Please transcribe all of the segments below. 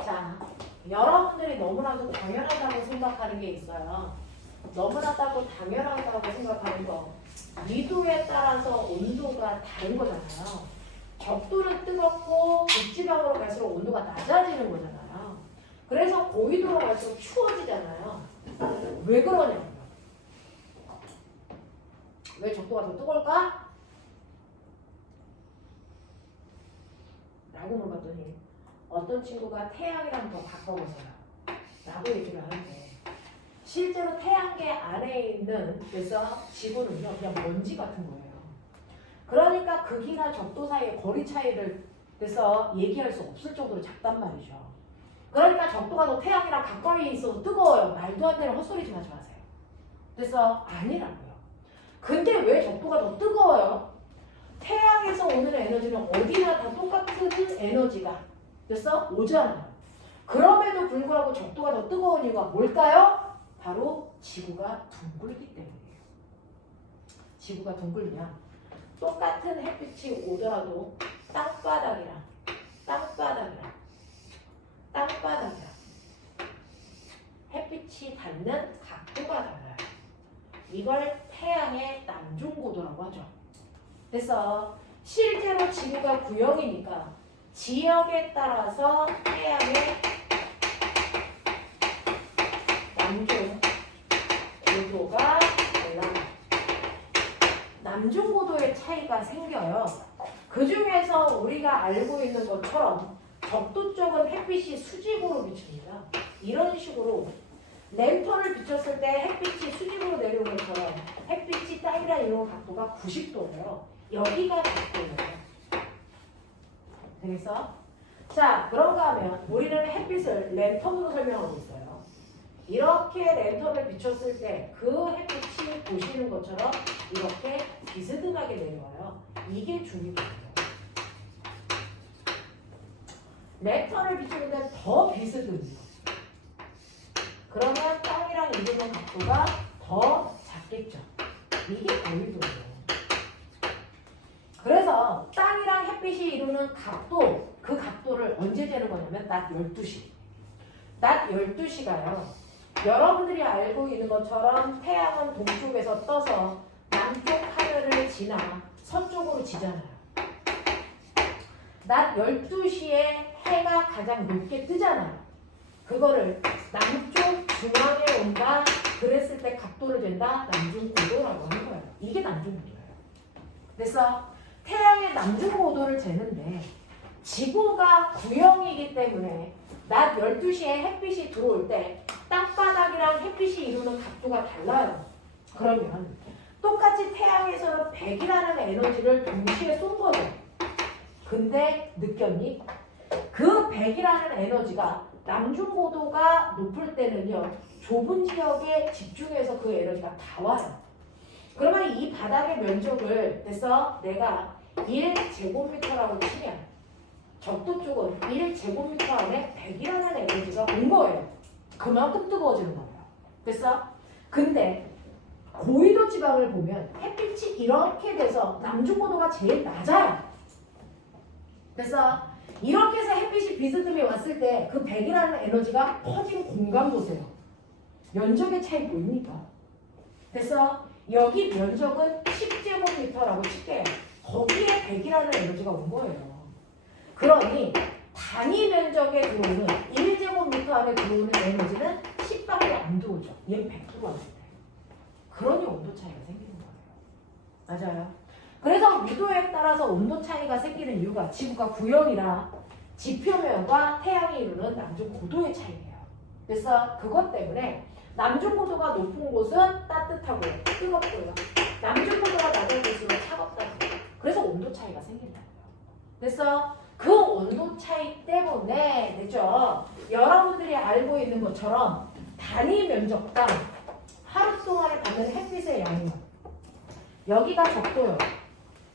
자, 여러분들이 너무나도 당연하다고 생각하는 게 있어요. 너무나도 당연하다고 생각하는 거. 위도에 따라서 온도가 다른 거잖아요. 적도는 뜨겁고 북지방으로 갈수록 온도가 낮아지는 거잖아요. 그래서 고위도로 갈수록 추워지잖아요. 왜 그러냐고요. 왜 적도가 더 뜨거울까? 라고 물어봤더니 어떤 친구가 태양이랑 더 가까워서요. 라고 얘기를 하는데 실제로 태양계 안에 있는 그래서 지구는요 그냥 먼지 같은 거예요. 그러니까 극이나 적도 사이의 거리 차이를 그래서 얘기할 수 없을 정도로 작단 말이죠. 그러니까 적도가 더 태양이랑 가까이 있어서 뜨거워요. 말도 안 되는 헛소리 좀 하지 마세요. 그래서 아니라고요. 근데 왜 적도가 더 뜨거워요? 태양에서 오는 에너지는 어디나 다 똑같은 에너지가 그래서 오잖아요. 그럼에도 불구하고 적도가 더 뜨거운 이유가 뭘까요? 바로 지구가 둥글기 때문이에요. 지구가 둥글면 똑같은 햇빛이 오더라도 땅바닥이랑 햇빛이 닿는 각도가 달라요. 이걸 태양의 남중고도라고 하죠. 그래서 실제로 지구가 구형이니까 지역에 따라서 태양의 남중고도가 달라요. 남중고도의 차이가 생겨요. 그 중에서 우리가 알고 있는 것처럼 적도 쪽은 햇빛이 수직으로 비춥니다. 이런 식으로 랜턴을 비췄을 때 햇빛이 수직으로 내려오는 것처럼 햇빛이 땅이랑 이런 각도가 90도예요. 여기가 각도예요. 그래서 자 그런가 하면 우리는 햇빛을 랜턴으로 설명하고 있어요. 이렇게 랜턴을 비췄을 때 그 햇빛이 보시는 것처럼 이렇게 비스듬하게 내려와요. 이게 중요해요. 랜턴을 비추는데 더 비스듬해요. 그러면 땅이랑 이루는 각도가 더 작겠죠. 이게 고위도예요. 그래서 땅이랑 햇빛이 이루는 각도, 그 각도를 언제 재는 거냐면 낮 12시. 낮 12시가요. 여러분들이 알고 있는 것처럼 태양은 동쪽에서 떠서 남쪽 하늘을 지나 서쪽으로 지잖아요. 낮 12시에 해가 가장 높게 뜨잖아요. 그거를 남쪽 중앙에 온다 그랬을 때 각도를 잰다 남중고도라고 하는 거예요. 이게 남중고도예요. 그래서 태양의 남중고도를 재는데 지구가 구형이기 때문에 낮 12시에 햇빛이 들어올 때 땅바닥이랑 햇빛이 이루는 각도가 달라요. 그러면 똑같이 태양에서는 100이라는 에너지를 동시에 쏜 거죠. 근데 느꼈니? 그 100이라는 에너지가 남중고도가 높을 때는요. 좁은 지역에 집중해서 그 에너지가 다 와요. 그러면 이 바닥의 면적을 그래서 내가 1제곱미터라고 치면 적도 쪽은 1제곱미터 안에 100이라는 에너지가 온 거예요. 그만큼 뜨거워지는 거예요. 그래서 근데 고위도 지방을 보면 햇빛이 이렇게 돼서 남중고도가 제일 낮아요. 그래서 이렇게 해서 햇빛이 비스듬히 왔을 때 그 100이라는 에너지가 퍼진 공간 보세요. 면적의 차이 보입니까? 그래서 여기 면적은 10제곱미터라고 칠게요. 거기에 100이라는 에너지가 온 거예요. 그러니 단위 면적에 들어오는 1제곱미터 안에 들어오는 에너지는 10밖에 안 들어오죠. 얘는 100% 왔을 때. 그러니 온도 차이가 생기는 거예요. 맞아요. 그래서 위도에 따라서 온도 차이가 생기는 이유가 지구가 구형이라 지표면과 태양이 이루는 남중고도의 차이예요. 그래서 그것 때문에 남중고도가 높은 곳은 따뜻하고요. 뜨겁고요. 남중고도가 낮은 곳은 차갑다고요. 그래서 온도 차이가 생긴다고요. 그래서 그 온도 차이 때문에 됐죠. 여러분들이 알고 있는 것처럼 단위 면적당 하루 동안에 받는 햇빛의 양이요. 여기가 적도요.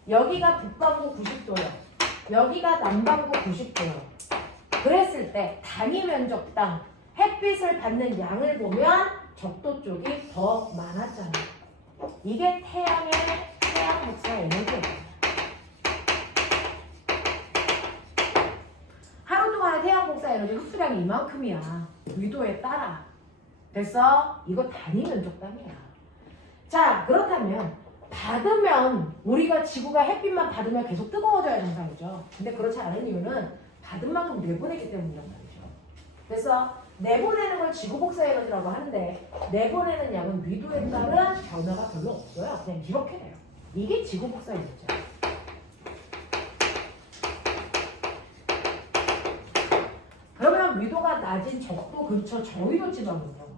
여기가 북반구 90도요. 여기가 남반구 90도요. 그랬을 때 단위 면적당 햇빛을 받는 양을 보면 적도 쪽이 더 많았잖아요. 이게 태양 복사 에너지예요. 하루 동안의 태양 복사 에너지 흡수량이 이만큼이야. 위도에 따라. 됐어? 이거 단위 면적당이야. 자, 그렇다면 받으면 우리가 지구가 햇빛만 받으면 계속 뜨거워져야 정상이죠. 근데 그렇지 않은 이유는 받은 만큼 내보내기 때문이란 말이죠. 그래서 내보내는 걸 지구 복사 에너지라고 하는데 내보내는 양은 위도에 따른 변화가 별로 없어요. 그냥 이렇게 돼요. 이게 지구 복사 에너지야. 그러면 위도가 낮은 적도 근처 저위도 지방은요.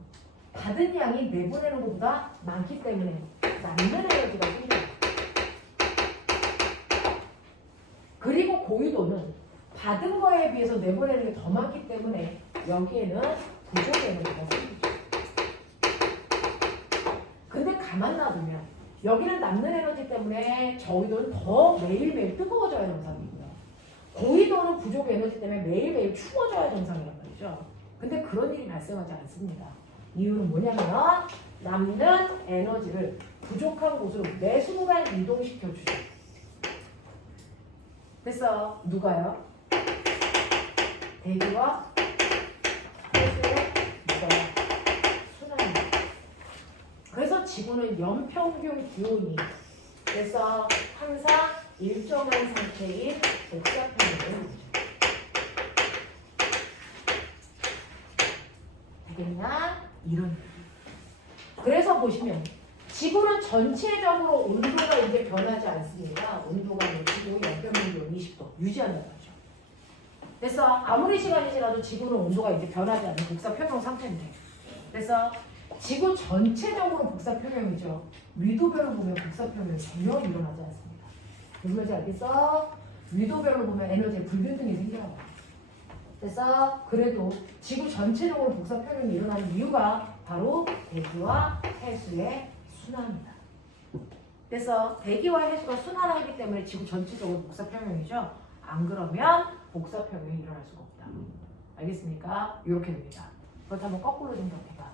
받은 양이 내보내는 것보다 많기 때문에 남는 에너지가 생겨요. 그리고 고위도는 받은 거에 비해서 내보내는 게 더 많기 때문에 여기에는 부족 에너지가 생기죠. 근데 가만 놔두면 여기는 남는 에너지 때문에 저위도는 더 매일매일 뜨거워져야 정상이고요. 고위도는 부족 에너지 때문에 매일매일 추워져야 정상이란 말이죠. 근데 그런 일이 발생하지 않습니다. 이유는 뭐냐면 남는 에너지를 부족한 곳으로 매 순간 이동시켜주죠. 됐어. 누가요? 대기와 해수의 누가요? 순환입니다. 그래서 지구는 연평균 기온이 그래서 항상 일정한 상태인 복사평균을 되겠냐? 이런. 그래서 보시면 지구는 전체적으로 온도가 이제 변하지 않습니다. 온도가 지구 연평균 기온 20도 유지한다는 거죠. 그래서 아무리 시간이 지나도 지구는 온도가 이제 변하지 않는 복사평형 상태인데 그래서 지구 전체적으로 복사평형이죠. 위도별로 보면 복사평형이 전혀 일어나지 않습니다. 무슨 말인지 알겠어? 위도별로 보면 에너지의 불균등이 생겨요. 그래서 그래도 지구 전체적으로 복사평형이 일어나는 이유가 바로 대기와 해수의 순환입니다. 그래서 대기와 해수가 순환하기 때문에 지구 전체적으로 복사평형이죠. 안 그러면 복사평형이 일어날 수가 없다. 알겠습니까? 이렇게 됩니다. 그렇다면 거꾸로 생각해봐.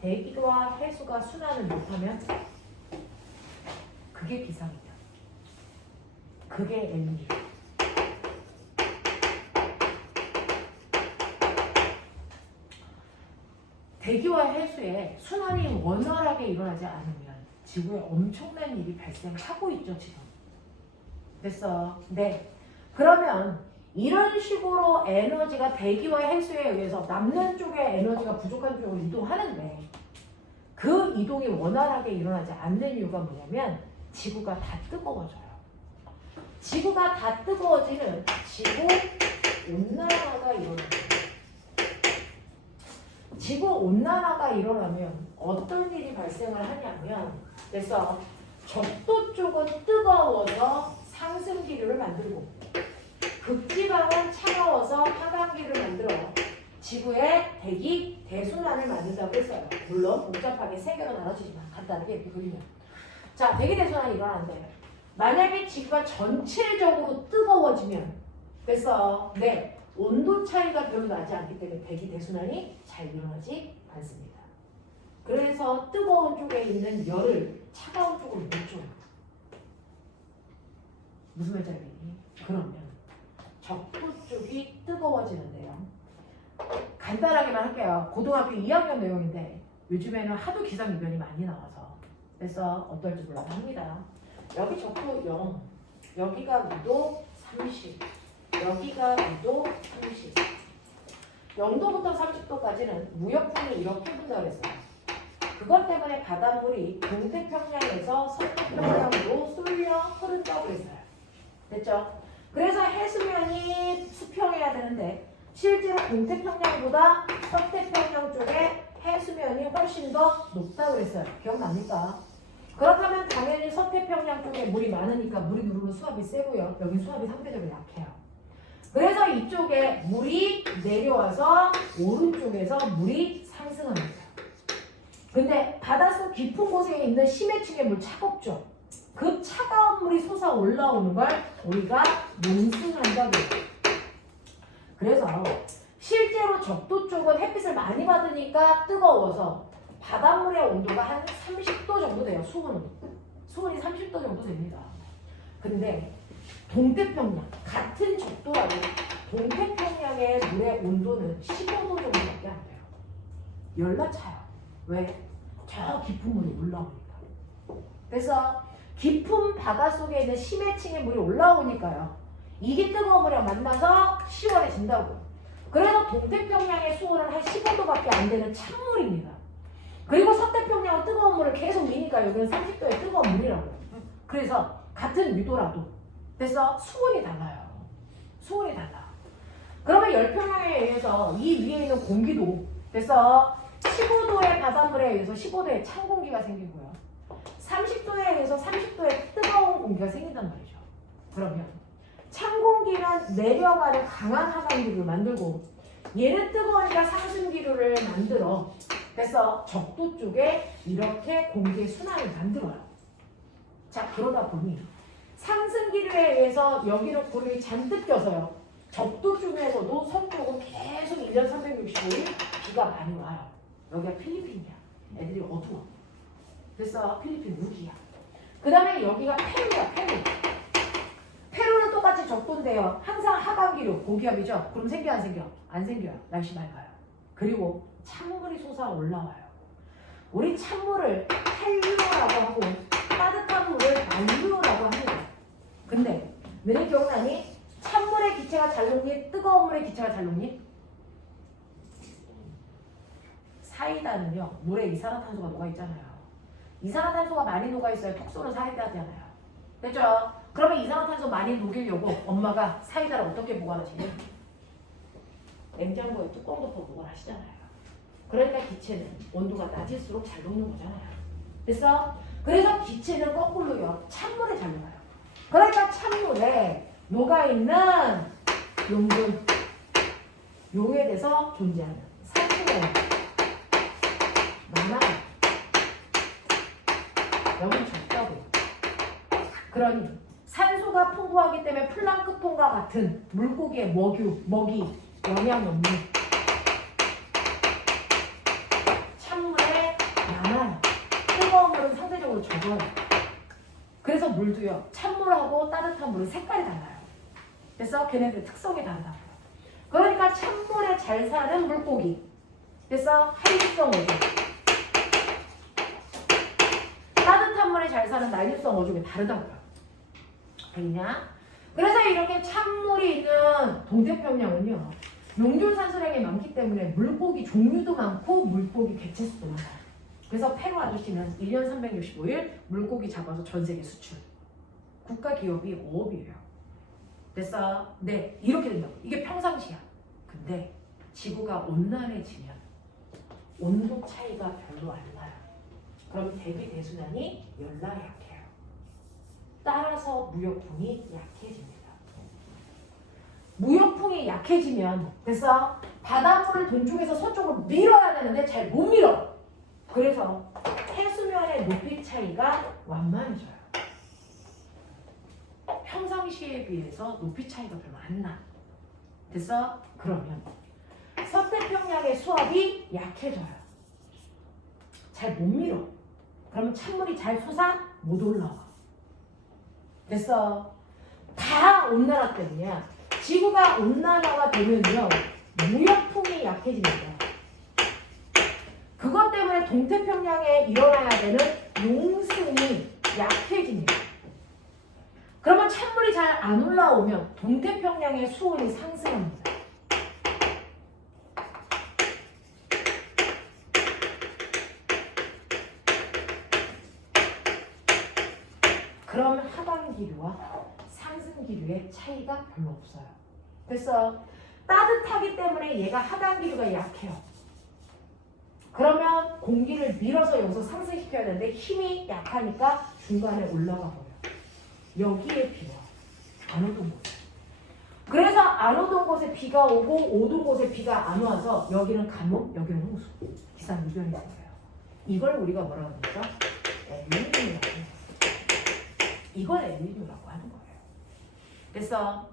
대기와 해수가 순환을 못하면 그게 비상이다. 그게 N이. 대기와 해수의 순환이 원활하게 일어나지 않으면 지구에 엄청난 일이 발생하고 있죠, 지금. 됐어. 네. 그러면 이런 식으로 에너지가 대기와 해수에 의해서 남는 쪽에 에너지가 부족한 쪽으로 이동하는데 그 이동이 원활하게 일어나지 않는 이유가 뭐냐면 지구가 다 뜨거워져요. 지구가 다 뜨거워지는 지구 온난화가 일어나요. 지구 온난화가 일어나면 어떤 일이 발생을 하냐면 그래서 적도 쪽은 뜨거워서 상승 기류를 만들고 극지방은 차가워서 하강 기류를 만들어 지구의 대기 대순환을 만든다고 했어요. 물론 복잡하게 세 개로 나눠지지만 간단하게 이렇게 그리면 자 대기 대순환이 일어나는데 만약에 지구가 전체적으로 뜨거워지면 그래서 네 온도 차이가 별로 나지 않기 때문에 대기 대순환이 잘 일어나지 않습니다. 그래서 뜨거운 쪽에 있는 열을 차가운 쪽으로 못 줘요. 무슨 말인지 알겠니? 그러면 적도 쪽이 뜨거워지는데요. 간단하게만 할게요. 고등학교 2학년 내용인데 요즘에는 하도 기상이변이 많이 나와서 그래서 어떨지 몰라서 합니다. 여기 적도 0, 여기가 위도 30, 여기가 위도 30. 0도부터 30도까지는 무역풍이 이렇게 분다고 했어요. 그것 때문에 바닷물이 동태평양에서 서태평양으로 쏠려 흐른다고 했어요. 됐죠? 그래서 해수면이 수평해야 되는데 실제로 동태평양보다 서태평양 쪽에 해수면이 훨씬 더 높다고 했어요. 기억납니까? 그렇다면 당연히 서태평양 쪽에 물이 많으니까 물이 누르는 수압이 세고요. 여기 수압이 상대적으로 약해요. 그래서 이쪽에 물이 내려와서 오른쪽에서 물이 상승합니다. 근데 바닷속 깊은 곳에 있는 심해층의 물 차갑죠. 그 차가운 물이 솟아 올라오는 걸 우리가 논승한다고 해요. 그래서 실제로 적도 쪽은 햇빛을 많이 받으니까 뜨거워서 바닷물의 온도가 한 30도 정도 돼요. 수온이 30도 정도 됩니다. 근데 동태평양 같은 적도라도 동태평양의 물의 온도는 15도 정도밖에 안 돼요. 열나차요. 왜? 저 깊은 물이 올라오니까. 그래서 깊은 바닷속에 있는 심해층의 물이 올라오니까요. 이게 뜨거운 물이랑 만나서 시원해진다고요. 그래서 동태평양의 수온은 한 15도밖에 안 되는 찬물입니다. 그리고 서태평양은 뜨거운 물을 계속 미니까 여기는 30도의 뜨거운 물이라고요. 그래서 같은 위도라도 그래서 수온이 달라요. 수온이 달라. 그러면 열평양에 의해서 이 위에 있는 공기도 그래서 15도의 바닷물에 의해서 15도의 찬 공기가 생기고요. 30도에 의해서 30도의 뜨거운 공기가 생긴단 말이죠. 그러면 찬 공기는 내려가는 강한 하강기를 만들고 얘는 뜨거우니까 상승기류를 만들어 그래서 적도 쪽에 이렇게 공기의 순환을 만들어요. 자, 그러다 보니 상승기류에 의해서 여기는 구름이 잔뜩 껴서요. 적도 쪽에서도 서쪽은 계속 1년 365일 비가 많이 와요. 여기가 필리핀이야. 애들이 어두워. 그래서 필리핀 우기야. 그 다음에 여기가 페루야, 페루. 페루는 똑같이 적도인데요. 항상 하강기류, 고기압이죠. 그럼 생겨 안 생겨? 안 생겨요. 날씨 맑아요. 그리고 찬물이 솟아 올라와요. 우리 찬물을 헬류라고 하고 따뜻한 물을 만류라고 합니다. 근데 너네 기억나니? 찬물의 기체가 잘 녹니? 뜨거운 물의 기체가 잘 녹니? 사이다는요. 물에 이산화탄소가 녹아있잖아요. 이산화탄소가 많이 녹아있어야 톡 쏘는 사이다잖아요. 됐죠? 그러면 이산화탄소 많이 녹이려고 엄마가 사이다를 어떻게 보관하시니? 냉장고에 뚜껑 덮어 보관하시잖아요. 그러니까 기체는 온도가 낮을수록 잘 녹는 거잖아요. 그래서 기체는 거꾸로요. 찬물에 잘 녹아요. 그러니까 찬물에 녹아있는 용분, 용에 대해서 존재하는 산소가 많아요. 여기 적다고요. 그러니 산소가 풍부하기 때문에 플랑크톤과 같은 물고기의 먹이, 영양이 없는 찬물에 많아요. 뜨거운 물은 상대적으로 적어요. 그래서 물도요. 찬물하고 따뜻한 물은 색깔이 달라요. 그래서 걔네들 특성이 다르다고요. 그러니까 찬물에 잘 사는 물고기. 그래서 한립성 어종. 따뜻한 물에 잘 사는 난립성 어종이 다르다고요. 알겠냐? 그래서 이렇게 찬물이 있는 동태평양은요. 용존산소량이 많기 때문에 물고기 종류도 많고 물고기 개체수도 많아요. 그래서 페루 아저씨는 1년 365일 물고기 잡아서 전 세계 수출. 국가 기업이 5억이에요. 그래서 네, 이렇게 된다고. 이게 평상시야. 근데 지구가 온난해지면 온도 차이가 별로 안 나요. 그럼 대기 대순환이 열나 약해요. 따라서 무역풍이 약해집니다. 무역풍이 약해지면 그래서 바닷물을 동쪽에서 서쪽으로 밀어야 되는데 잘 못 밀어. 그래서 해수면의 높이 차이가 완만해져요. 평상시에 비해서 높이 차이가 별로 안 나. 그래서 그러면 서태평양의 수압이 약해져요. 잘 못 밀어. 그러면 찬물이 잘 솟아 못 올라와. 그래서 다 온난화 때문이야. 지구가 온난화가 되면요. 무역풍이 약해집니다. 그것 때문에 동태평양에 일어나야 되는 용승이 약해집니다. 그러면 찬물이 잘 안 올라오면 동태평양의 수온이 상승합니다. 그럼 하강기류와 상승기류의 차이가 별로 없어요. 그래서 따뜻하기 때문에 얘가 하강기류가 약해요. 그러면 공기를 밀어서 여기서 상승시켜야 되는데 힘이 약하니까 중간에 올라가 버려요. 여기에 비가 안 오던 곳에. 그래서 안 오던 곳에 비가 오고 오던 곳에 비가 안 와서 여기는 가뭄, 여기는 홍수. 기상이변이 생겨요. 이걸 우리가 뭐라고 하죠? 엘니뇨라고 해요. 이걸 엘니뇨라고 하는 거예요. 그래서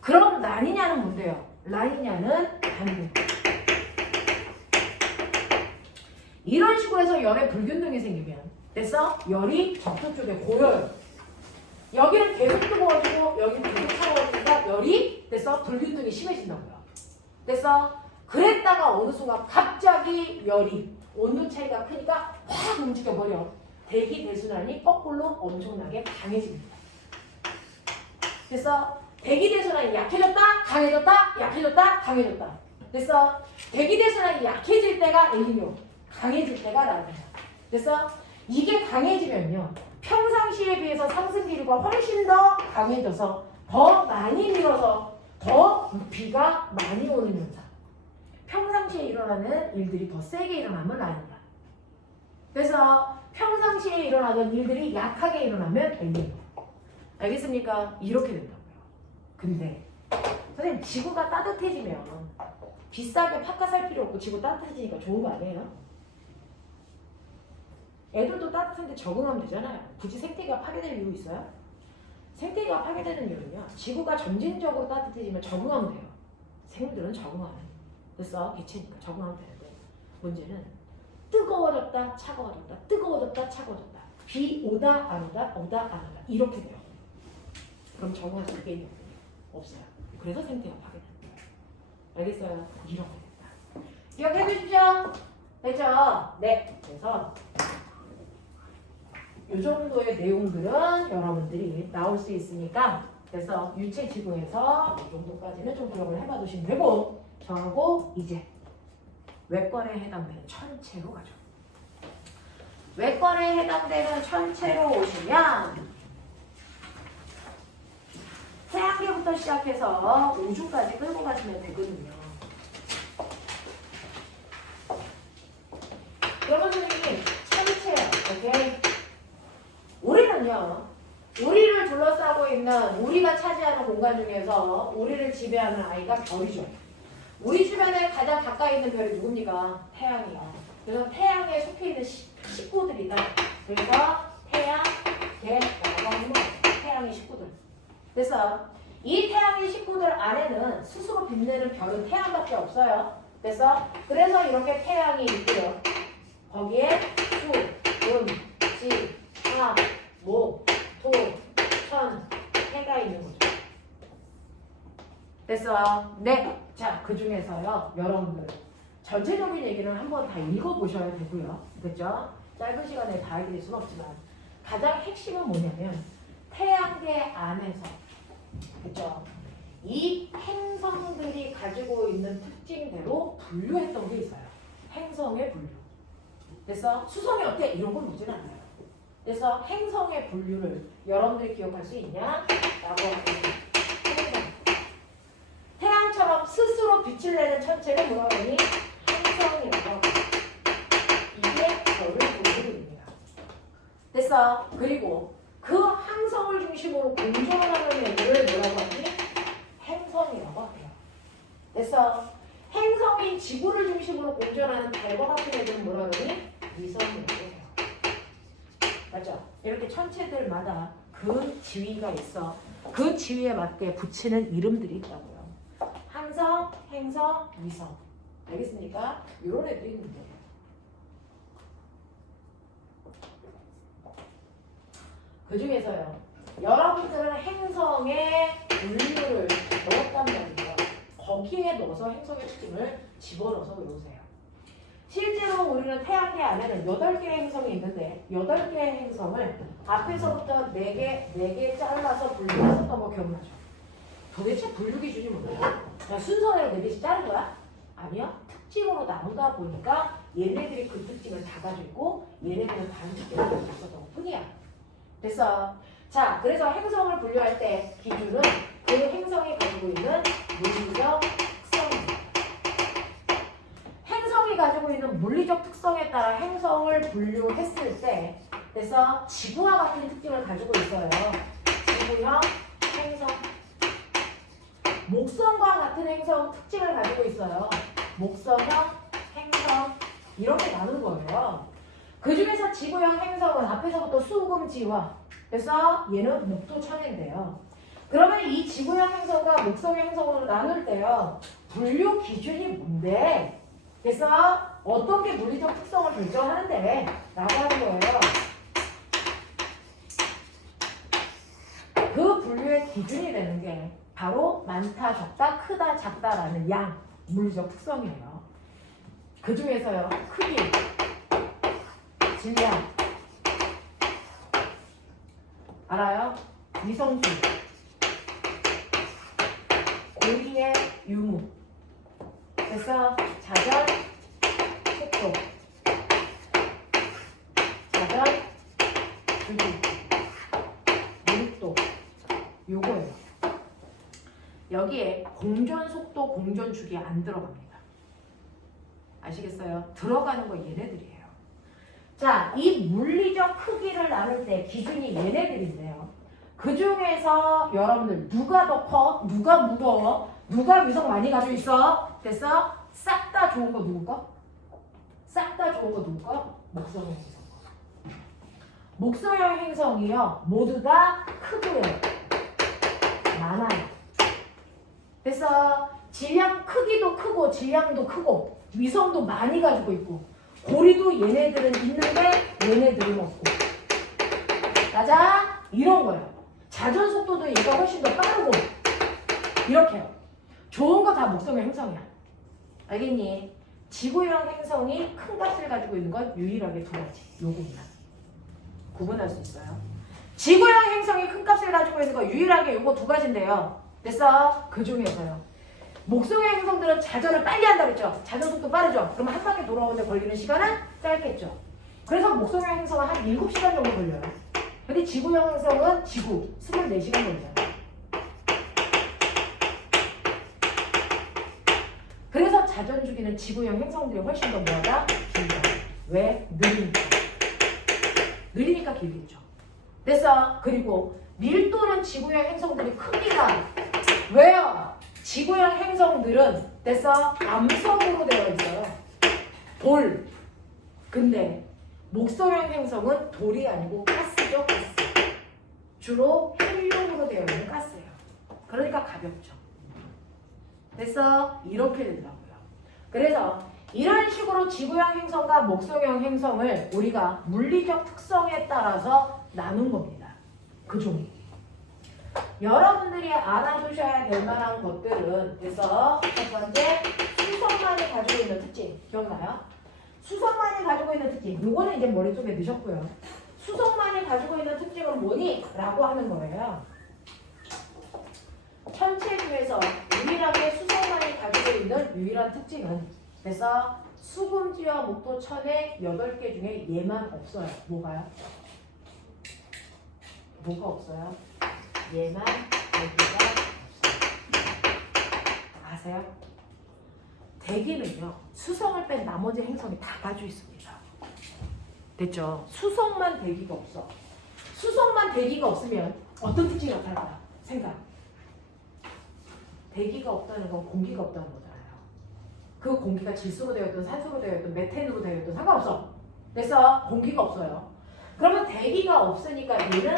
그럼 라니냐는 뭔데요? 라니냐는 반대. 이런 식으로 해서 열의 불균등이 생기면 그래서 열이 적도 쪽에 고여요. 여기는 계속 뜨거워지고 여기는 계속 차가워지니까 열이 됐어 불균등이 심해진다고요. 됐어 그랬다가 어느 순간 갑자기 열이 온도 차이가 크니까 확 움직여버려. 대기 대순환이 거꾸로 엄청나게 강해집니다. 됐어 대기 대순환이 약해졌다 강해졌다 약해졌다 강해졌다. 됐어 대기 대순환이 약해질 때가 엘니뇨 강해질 때가 라니냐. 됐어 이게 강해지면요 평상시에 비해서 상승 기류가 훨씬 더 강해져서 더 많이 밀어서 더 비가 많이 오는 현상. 평상시에 일어나는 일들이 더 세게 일어나면 라니냐. 그래서 평상시에 일어나던 일들이 약하게 일어나면 엘니뇨. 알겠습니까? 이렇게 된다고요. 근데 선생님 지구가 따뜻해지면 비싸게 팍가 살 필요 없고 지구 따뜻해지니까 좋은 거 아니에요? 애들도 따뜻한데 적응하면 되잖아요. 굳이 생태계가 파괴될 이유 있어요? 생태계가 파괴되는 이유는요. 지구가 점진적으로 따뜻해지면 적응하면 돼요. 생물들은 적응하는. 됐어? 개체니까 적응하면 되는데 문제는 뜨거워졌다 차가워졌다 뜨거워졌다 차가워졌다 비 오다 안 오다 오다 안 오다 이렇게 돼요. 그럼 적응할 수 있게 없어요. 그래서 생태계가 파괴됩니다. 알겠어요? 이렇게 된다. 기억해 주십시오. 됐죠? 네. 그래서 이 정도의 내용들은 여러분들이 나올 수 있으니까 그래서 유체지구에서 이 정도까지는 좀 기억을 해봐 두시면 되고 저하고 이제 외권에 해당되는 천체로 가죠. 외권에 해당되는 천체로 오시면 태양계부터 시작해서 우주까지 끌고 가시면 되거든요. 그러면 선생님 천체요. 오케이? 우리는요. 우리를 둘러싸고 있는 우리가 차지하는 공간 중에서 우리를 지배하는 아이가 별이죠. 우리 주변에 가장 가까이 있는 별이 누굽니까? 태양이요. 그래서 태양에 속해 있는 식구들이다. 그래서 태양, 개, 나무, 태양의 식구들. 그래서 이 태양의 식구들 안에는 스스로 빛내는 별은 태양밖에 없어요. 그래서 이렇게 태양이 있고요. 거기에 수, 금, 지, 화, 목, 토, 천, 해가 있는 거죠. 됐어요? 네. 자, 그 중에서요, 여러분들 전체적인 얘기를 한번 다 읽어보셔야 되고요. 그렇죠? 짧은 시간에 다 알게 될 수는 없지만 가장 핵심은 뭐냐면 태양계 안에서 그렇죠? 이 행성들이 가지고 있는 특징대로 분류했던 게 있어요. 행성의 분류. 그래서 수성이 어때? 이런 건 묻진 않아요. 그래서 행성의 분류를 여러분들이 기억할 수 있냐? 라고 하면 태양처럼 스스로 빛을 내는 천체를 뭐라고 하니? 행성이라고 하고 이게 별을 분류입니다. 됐어? 그리고 그 항성을 중심으로 공존하는 애들을 뭐라고 하니? 행성이라고 해요. 됐어? 행성이 지구를 중심으로 공존하는 달과 같은 애들은 뭐라고 하니? 위성이라고 해요. 맞죠? 이렇게 천체들마다 그 지위가 있어. 그 지위에 맞게 붙이는 이름들이 있다고요. 항성, 행성, 위성. 알겠습니까? 이런 애들이 있는데. 그 중에서요. 여러분들은 행성의 분류를 넣었단 말이에요. 거기에 넣어서 행성의 특징을 집어넣어서 외우세요. 실제로 우리는 태양계 안에는 8개의 행성이 있는데 8개의 행성을 앞에서부터 4개 잘라서 분류했었던 거 기억나죠? 도대체 분류 기준이 뭐예요? 순서대로 4개씩 자른 거야? 아니요. 특징으로 나누다 보니까 얘네들이 그 특징을 다 가지고 있고 얘네들은 다른 특징을 가지고 있었던 것 뿐이야. 됐어. 자, 그래서 행성을 분류할 때 기준은 그 행성이 가지고 있는 물리적 특성입니다. 행성이 가지고 있는 물리적 특성에 따라 행성을 분류했을 때 그래서 지구와 같은 특징을 가지고 있어요. 지구형 행성. 목성과 같은 행성 특징을 가지고 있어요. 목성형 행성. 이렇게 나누는 거예요. 그 중에서 지구형 행성은 앞에서부터 수금지화. 그래서 얘는 목토천인데요. 그러면 이 지구형 행성과 목성형 행성으로 나눌 때요. 분류 기준이 뭔데? 그래서 어떤 게 물리적 특성을 결정하는데? 라고 하는 거예요. 그 분류의 기준이 되는 게 바로 많다, 적다, 크다, 작다라는 양, 물리적 특성이에요. 그 중에서요, 크기, 질량, 알아요? 위성수, 고리의 유무, 그래서 자전, 속도, 자전, 주기, 밀도, 요거예요. 여기에 공전 속도, 공전 주기 안 들어갑니다. 아시겠어요? 들어가는 거 얘네들이에요. 자, 이 물리적 크기를 나눌 때 기준이 얘네들인데요. 그 중에서 여러분들 누가 더 커? 누가 무거워? 누가 위성 많이 가지고 있어? 됐어? 싹 다 좋은 거 누구 거? 싹 다 좋은 거 누구 거? 목성형 행성. 목성형 행성이요. 모두 다 크고요. 많아요. 그래서 질량 크기도 크고 질량도 크고 위성도 많이 가지고 있고 고리도 얘네들은 있는데 얘네들은 없고. 맞아? 이런 거예요. 자전 속도도 얘가 훨씬 더 빠르고 이렇게요. 좋은 거 다 목성형 행성이야. 알겠니? 지구형 행성이 큰 값을 가지고 있는 건 유일하게 두 가지. 요거만 구분할 수 있어요. 지구형 행성이 큰 값을 가지고 있는 건 유일하게 요거 두 가지인데요. 됐어? 그 중에서요. 목성형 행성들은 자전을 빨리 한다 그랬죠? 자전 속도 빠르죠? 그러면 한 바퀴 돌아오는데 걸리는 시간은 짧겠죠? 그래서 목성형 행성은 한 7시간 정도 걸려요. 근데 지구형 행성은 지구 24시간 걸려요. 그래서 자전 주기는 지구형 행성들이 훨씬 더 뭐하다? 길다. 왜? 느리니까. 느리니까 길겠죠. 됐어? 그리고 밀도는 지구형 행성들이 크기가 왜요? 지구형 행성들은 됐어? 암석으로 되어 있어요. 돌. 근데 목성형 행성은 돌이 아니고 가스죠. 가스. 주로 헬륨으로 되어 있는 가스예요. 그러니까 가볍죠. 됐어? 이렇게 되더라고요. 그래서 이런 식으로 지구형 행성과 목성형 행성을 우리가 물리적 특성에 따라서 나눈 겁니다. 그 종이. 여러분들이 알아두셔야 될 만한 것들은 그래서 첫 번째 수성만이 가지고 있는 특징 기억나요? 수성만이 가지고 있는 특징 요거는 이제 머릿속에 넣으셨고요. 수성만이 가지고 있는 특징은 뭐니? 라고 하는 거예요. 천체 중에서 유일하게 수성만이 가지고 있는 유일한 특징은 그래서 수금지와 목토 천의 8개 중에 얘만 없어요. 뭐가요? 뭐가 없어요? 얘만 여기가 없어요. 아세요? 대기는요. 수성을 뺀 나머지 행성이 다 가지고 있습니다. 됐죠? 수성만 대기가 없어. 수성만 대기가 없으면 어떤 특징이 나타날까? 생각. 대기가 없다는 건 공기가 없다는 거잖아요. 그 공기가 질소로 되어 있든 산소로 되어 있든 메탄으로 되어 있든 상관없어. 그래서 공기가 없어요. 그러면 대기가 없으니까 얘는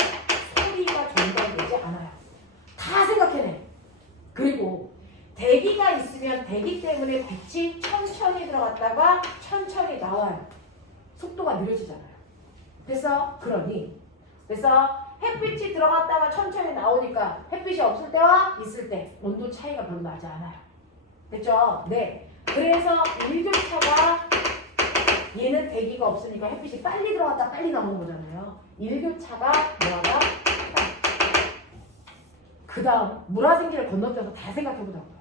소리가 전달되지 않아요. 다 생각해내. 그리고 대기가 있으면 대기 때문에 빛이 천천히 들어갔다가 천천히 나와요. 속도가 느려지잖아요. 그래서 햇빛이 들어갔다가 천천히 나오니까 햇빛이 없을 때와 있을 때 온도 차이가 별로 나지 않아요. 됐죠? 네. 그래서 일교차가 얘는 대기가 없으니까 햇빛이 빨리 들어갔다 빨리 나오는 거잖아요. 일교차가 뭐하다? 그 다음 물화생기를 건너뛰어서 다 생각해보자고요.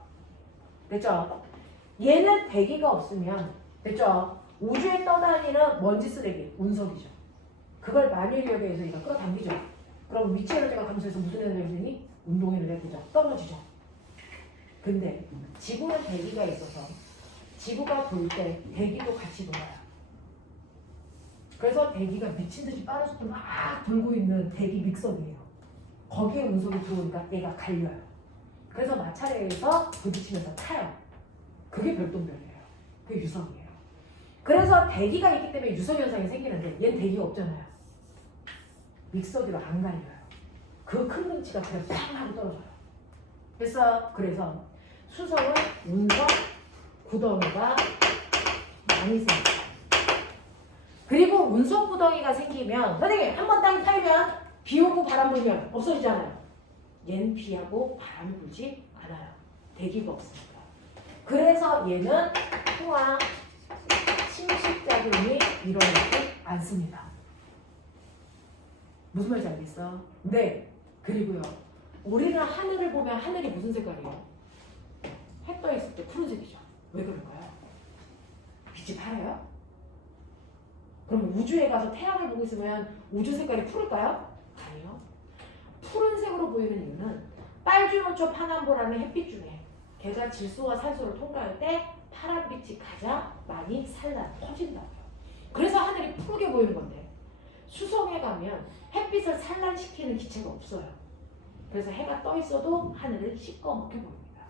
됐죠? 얘는 대기가 없으면 됐죠? 우주에 떠다니는 먼지 쓰레기, 운석이죠. 그걸 만유력에 의해서 얘가 끌어당기죠. 그럼 위치 에너지가 감소해서 무슨 에너지가 생기니? 운동 에너지가 되죠. 떨어지죠. 근데 지구는 대기가 있어서 지구가 돌 때 대기도 같이 돌아요. 그래서 대기가 미친 듯이 빠른 속도로 막 돌고 있는 대기 믹서기예요. 거기에 운석이 들어오니까 얘가 갈려요. 그래서 마찰에서 부딪히면서 타요. 그게 별똥별이에요. 그게 유성이에요. 그래서 대기가 있기 때문에 유성 현상이 생기는데 얘는 대기가 없잖아요. 믹서기로 안 갈려요. 그 큰 덩치가 그냥 팡 하고 떨어져요. 그래서 수성은 운석 구덩이가 많이 생겨요. 그리고 운석 구덩이가 생기면 선생님 한 번 땅이 파이면 비 오고 바람 불면 없어지잖아요. 얘는 비하고 바람이 불지 않아요. 대기가 없으니까. 그래서 얘는 풍화 침식작용이 일어나지 않습니다. 무슨 말인지 알겠어? 네. 그리고요. 우리는 하늘을 보면 하늘이 무슨 색깔이에요? 해 떠 있을 때 푸른색이죠. 왜 그럴까요? 빛이 파래요? 그럼 우주에 가서 태양을 보고 있으면 우주 색깔이 푸를까요? 아니요. 푸른색으로 보이는 이유는 빨주노초 파남보라는 햇빛 중에 걔가 질소와 산소를 통과할 때 파란빛이 가장 많이 터진다고요. 그래서 하늘이 푸르게 보이는 건데 수성에 가면 햇빛을 산란시키는 기체가 없어요. 그래서 해가 떠 있어도 하늘은 시꺼멓게 보입니다.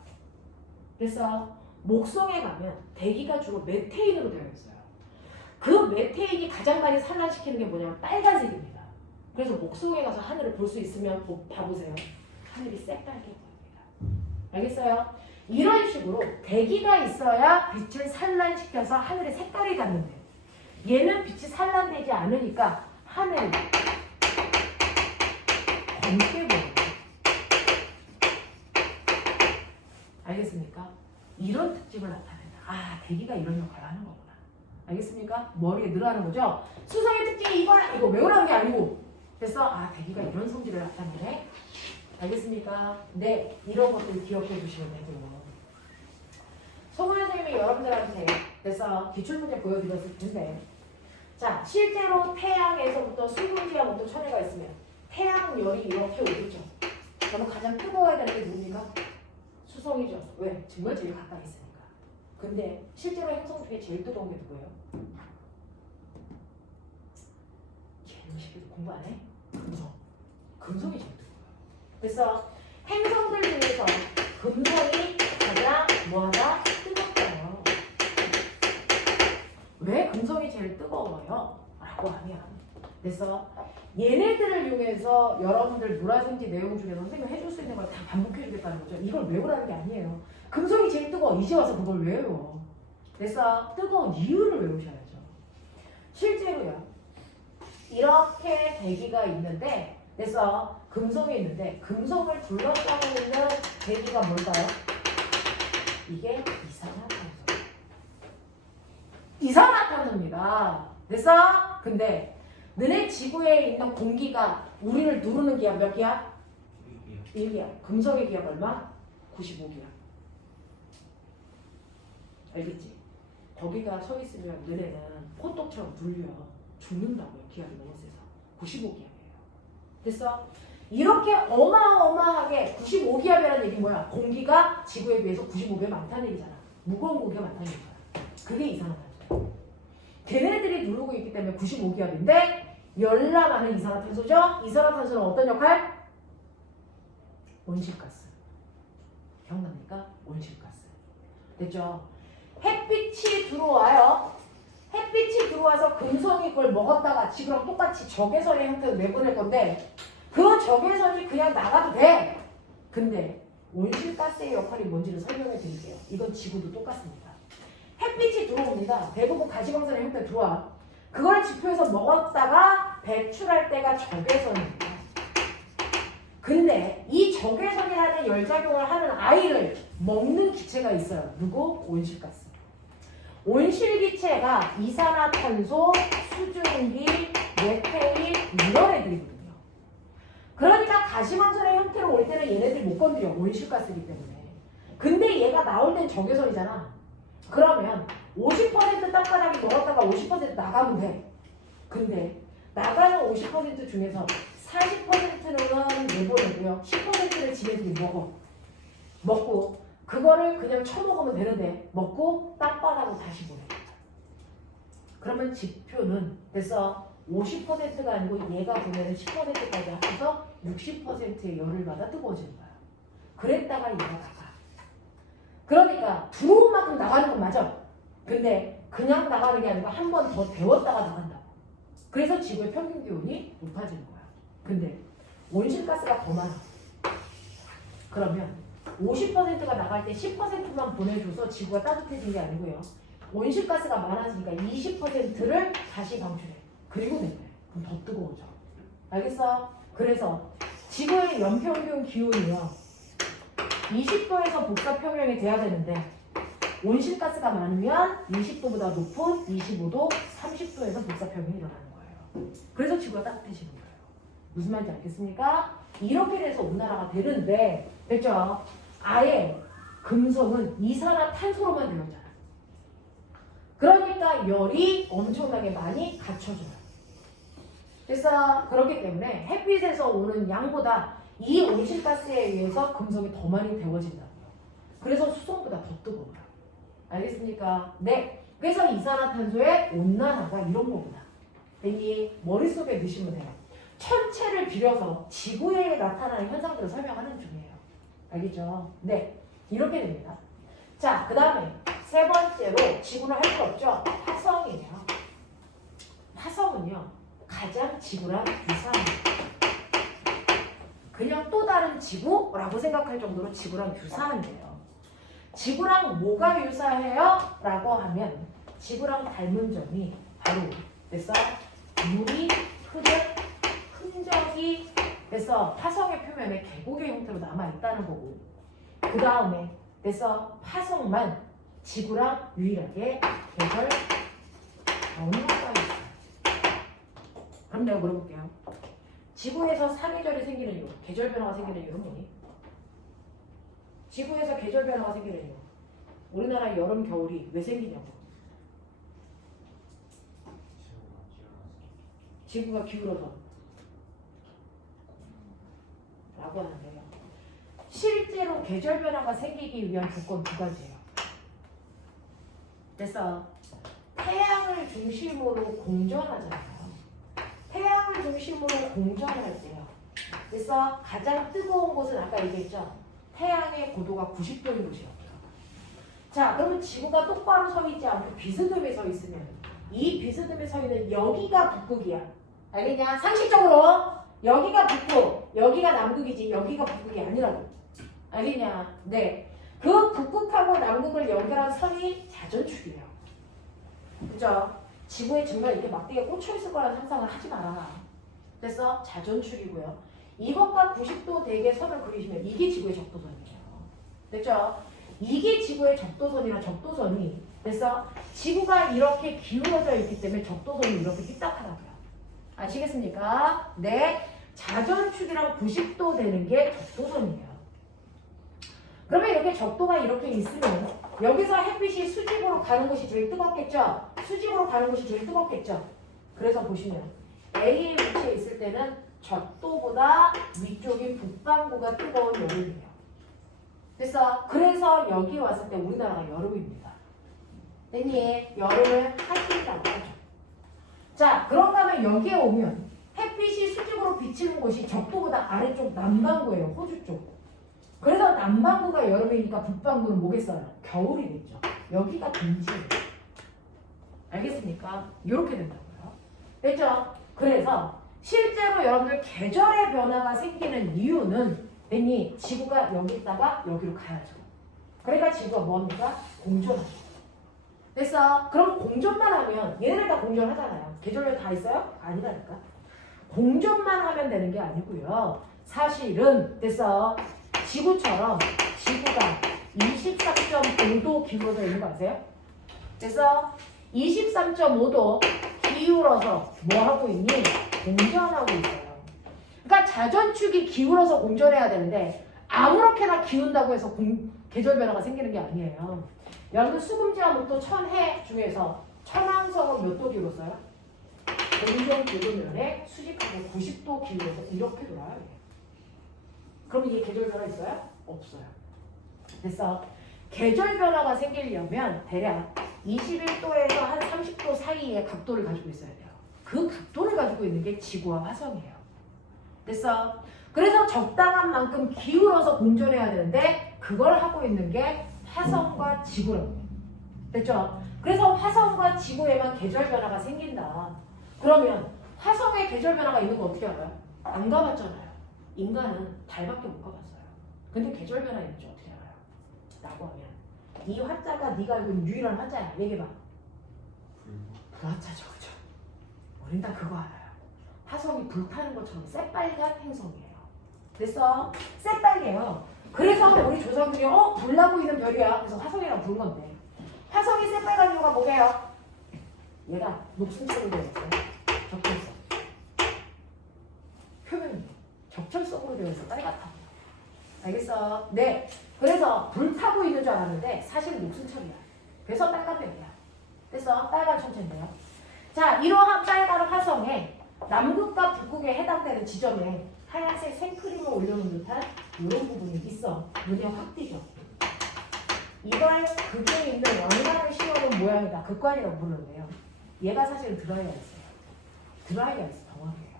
그래서 목성에 가면 대기가 주로 메테인으로 되어 있어요. 그 메테인이 가장 많이 산란시키는 게 뭐냐면 빨간색입니다. 그래서 목성에 가서 하늘을 볼 수 있으면 봐보세요. 하늘이 새빨개 보입니다. 알겠어요? 이런 식으로 대기가 있어야 빛을 산란시켜서 하늘의 색깔이 갖는데 얘는 빛이 산란되지 않으니까 하늘이 검게 보여요. 알겠습니까? 이런 특징을 나타낸다. 아, 대기가 이런 역할을 하는 거구나. 알겠습니까? 머리에 늘어나는 거죠? 수성의 특징이 이거야! 이거 외우라는 게 아니고 그래서 아, 대기가 이런 성질을 나타내네. 알겠습니까? 네, 이런 것들 기억해 주시면 되고요. 송은 선생님이 여러분들한테 그래서 기출문제 보여드렸을 텐데 자, 실제로 태양에서부터 수분지하부터 천해가 있으면 태양열이 이렇게 오겠죠. 그러면 가장 뜨거워야 되는 게 뭡니까? 수성이죠. 왜? 정말 제일 가까이 있으니까. 근데 실제로 행성 중에 제일 뜨거운 게 누구예요? 얘는 시키도 공부 안 해? 금성. 금성이 제일 뜨거워요. 그래서 행성들 중에서 금성이 가장 뭐하다? 뜨겁잖아요. 왜 금성이 제일 뜨거워요? 라고 하면 그래서 얘네들을 이용해서 여러분들 노라생지 내용 중에 선생님이 해줄 수 있는 걸 다 반복해 주겠다는 거죠. 이걸 외우라는 게 아니에요. 금성이 제일 뜨거워. 이제 와서 그걸 외워. 그래서 뜨거운 이유를 외우셔야죠. 실제로요. 이렇게 대기가 있는데 그래서 금성이 있는데 금성을 둘러싸고 있는 대기가 뭘까요? 이게 이산화탄소. 이산화탄소입니다. 그래서 근데 너네 지구에 있는 공기가 우리를 누르는 기압 몇 기압? 1기압. 금성의 기압 얼마? 95기압. 알겠지? 거기가 서 있으면 너네는 호떡처럼 눌려. 죽는다고요. 기압이 너무 세서. 95기압이에요. 그래서 이렇게 어마어마하게 95기압이라는 얘기 뭐야? 공기가 지구에 비해서 95기압 많다는 얘기잖아. 무거운 공기가 많다는 얘기잖아. 그게 이산화탄소. 걔네들이 누르고 있기 때문에 95기압인데 열나가는 이산화탄소죠. 이산화탄소는 어떤 역할? 온실가스. 기억납니까? 온실가스. 됐죠? 햇빛이 들어와요. 햇빛이 들어와서 금성이 그걸 먹었다가 지구랑 똑같이 적외선의 형태로 내보낼 건데 그 적외선이 그냥 나가도 돼. 근데 온실가스의 역할이 뭔지를 설명해 드릴게요. 이건 지구도 똑같습니다. 햇빛이 들어옵니다. 대부분 가시광선의 형태로 들어와. 그걸 지표에서 먹었다가 배출할 때가 적외선입니다. 근데 이 적외선이라는 열작용을 하는 아이를 먹는 기체가 있어요. 누구? 온실가스. 온실기체가 이산화탄소, 수증기, 메테인 이런 애들이거든요. 그러니까 가시광선의 형태로 올 때는 얘네들 못 건드려. 온실가스이기 때문에. 근데 얘가 나올 땐 적외선이잖아. 그러면 50% 땅바닥이 먹었다가 50% 나가면 돼. 근데 나가는 50% 중에서 40%는 내보내고요. 10%를 지네들이 먹고 그거를 그냥 쳐먹으면 되는데 먹고 땅바닥으로 다시 보내. 그러면 지표는 그래서 50%가 아니고 얘가 보내는 10%까지 합쳐서 60%의 열을 받아 뜨거워지는 거야. 그랬다가 얘가 나가. 그러니까 들어온 만큼 나가는 건 맞아. 근데 그냥 나가는 게 아니고 한 번 더 데웠다가 나간다. 그래서 지구의 평균 기온이 높아지는 거야. 근데 온실가스가 더 많아. 그러면 50%가 나갈 때 10%만 보내줘서 지구가 따뜻해진 게 아니고요. 온실가스가 많아지니까 20%를 다시 방출해. 그리고 내보내. 그럼 더 뜨거워져. 알겠어? 그래서 지구의 연평균 기온이요. 20도에서 복사평형이 돼야 되는데 온실가스가 많으면 20도보다 높은 25도, 30도에서 복사평형이 일어나는 거예요. 그래서 지구가 따뜻해지는 거예요. 무슨 말인지 알겠습니까? 이렇게 돼서 온난화가 되는데 됐죠? 아예 금속은 이산화탄소로만 되었잖아요. 그러니까 열이 엄청나게 많이 갖춰져요. 그래서 그렇기 때문에 햇빛에서 오는 양보다 이 온실가스에 의해서 금속이 더 많이 데워진다고요. 그래서 수성보다 더 뜨거워요. 알겠습니까? 네. 그래서 이산화탄소의 온난화가 이런 겁니다. 이 머릿속에 넣으시면 돼요. 천체를 빌어서 지구에 나타나는 현상들을 설명하는 중이에요. 알겠죠? 네. 이렇게 됩니다. 자, 그 다음에 세 번째로 지구는 할 수 없죠? 화성이에요. 화성은요, 가장 지구랑 유사합니다. 그냥 또 다른 지구라고 생각할 정도로 지구랑 유사한데요. 지구랑 뭐가 유사해요? 라고 하면 지구랑 닮은 점이 바로 그래서 물이 흐른 흔적이 그래서 화성의 표면에 계곡의 형태로 남아있다는 거고 그 다음에 그래서 화성만 지구랑 유일하게 계절 변화가 있어요. 그럼 내가 물어볼게요. 지구에서 사계절이 생기는 이유, 계절 변화가 생기는 이유는 뭐니? 지구에서 계절 변화가 생기는 이유. 우리나라 여름, 겨울이 왜 생기냐고. 지구가 기울어서 라고 하는데요. 실제로 계절 변화가 생기기 위한 조건 두 가지예요. 그래서 태양을 중심으로 공전하잖아요. 태양을 중심으로 공전할 때요. 그래서 가장 뜨거운 곳은 아까 얘기했죠. 태양의 고도가 90도인 곳이었고요. 자, 그러면 지구가 똑바로 서 있지 않고 비스듬히 서 있으면 이 비스듬히 서 있는 여기가 북극이야. 알겠냐? 상식적으로 여기가 북극, 여기가 남극이지 여기가 북극이 아니라고. 알겠냐? 네. 그 북극하고 남극을 연결한 선이 자전축이에요. 그죠? 지구에 정말 이렇게 막대기에 꽂혀있을 거라는 상상을 하지 마라. 그래서 자전축이고요. 이것과 90도 대개 선을 그리시면 이게 지구의 적도선이에요. 됐죠? 이게 지구의 적도선이라 적도선이 그래서 지구가 이렇게 기울어져 있기 때문에 적도선이 이렇게 삐딱하다고요. 아시겠습니까? 네. 자전축이랑 90도 되는 게 적도선이에요. 그러면 이렇게 적도가 이렇게 있으면 여기서 햇빛이 수직으로 가는 곳이 제일 뜨겁겠죠? 수직으로 가는 곳이 제일 뜨겁겠죠? 그래서 보시면 A의 위치에 있을 때는 적도보다 위쪽이 북반구가 뜨거운 여름이에요. 그래서 여기 왔을 때 우리나라가 여름입니다. 땡이 여름을 하신다고 하죠. 자, 그런가 하면 여기에 오면 햇빛이 수직으로 비치는 곳이 적도보다 아래쪽 남반구예요. 호주 쪽. 그래서 남반구가 여름이니까 북반구는 뭐겠어요? 겨울이겠죠. 여기가 동지예요. 알겠습니까? 이렇게 된다고요. 됐죠? 그래서 실제로 여러분들 계절의 변화가 생기는 이유는 왠지 지구가 여기 있다가 여기로 가야죠. 그러니까 지구가 뭡니까? 공전하죠. 됐어? 그럼 공전만 하면 얘네들 다 공전하잖아요. 계절별 다 있어요? 아니라니까. 공전만 하면 되는 게 아니고요. 사실은 됐어? 지구처럼 지구가 23.5도 기울어져 있는 거 아세요? 그래서 23.5도 기울어서 뭐 하고 있니? 공전하고 있어요. 그러니까 자전축이 기울어서 공전해야 되는데 아무렇게나 기운다고 해서 계절 변화가 생기는 게 아니에요. 여러분 수금지와 목도 천해 중에서 천왕성은 몇 도 기울었어요? 공전 기울면에 수직하게 90도 기울어서 이렇게 돌아요. 그럼 이게 계절 변화 있어요? 없어요. 그래서 계절 변화가 생기려면 대략 21도에서 한 30도 사이의 각도를 가지고 있어야 돼요. 그 각도를 가지고 있는 게 지구와 화성이에요. 그래서 적당한 만큼 기울어서 공전해야 되는데 그걸 하고 있는 게 화성과 지구라고. 됐죠? 그래서 화성과 지구에만 계절 변화가 생긴다. 그러면 화성에 계절 변화가 있는 거 어떻게 알아요? 안 가봤잖아요. 인간은 달밖에 못 가봤어요. 근데 계절 변화 있는지 어떻게 알아요? 라고 하면 이 화자가 네가 알고 있는 유일한 화자야. 얘기해봐. 불화자죠. 그죠? 우린 다 그거 알아요. 화성이 불타는 것처럼 새빨간 행성이에요. 됐어? 새빨개요. 그래서 우리 조상들이 불나 보이는 별이야. 그래서 화성이라고 부른 건데. 화성이 새빨간 이유가 뭐게요? 얘가 녹슨처럼 되어 있어요. 적철성. 표면이 적철성으로 되어 있어. 빨갛다. 알겠어? 네. 그래서 불타고 있는 줄 알았는데 사실은 녹슨처리야. 그래서 빨간 별이야. 됐어? 빨간 천체인데요. 자, 이러한 빨간 화성에 남극과 북극에 해당되는 지점에 하얀색 생크림을 올려놓은 듯한 이런 부분이 있어. 눈에 확 띄죠. 이걸 극에 있는 왕관을 씌워놓은 모양이다. 극관이라고 부르는데요. 얘가 사실은 드라이 아이스예요. 드라이 아이스 덩어리예요.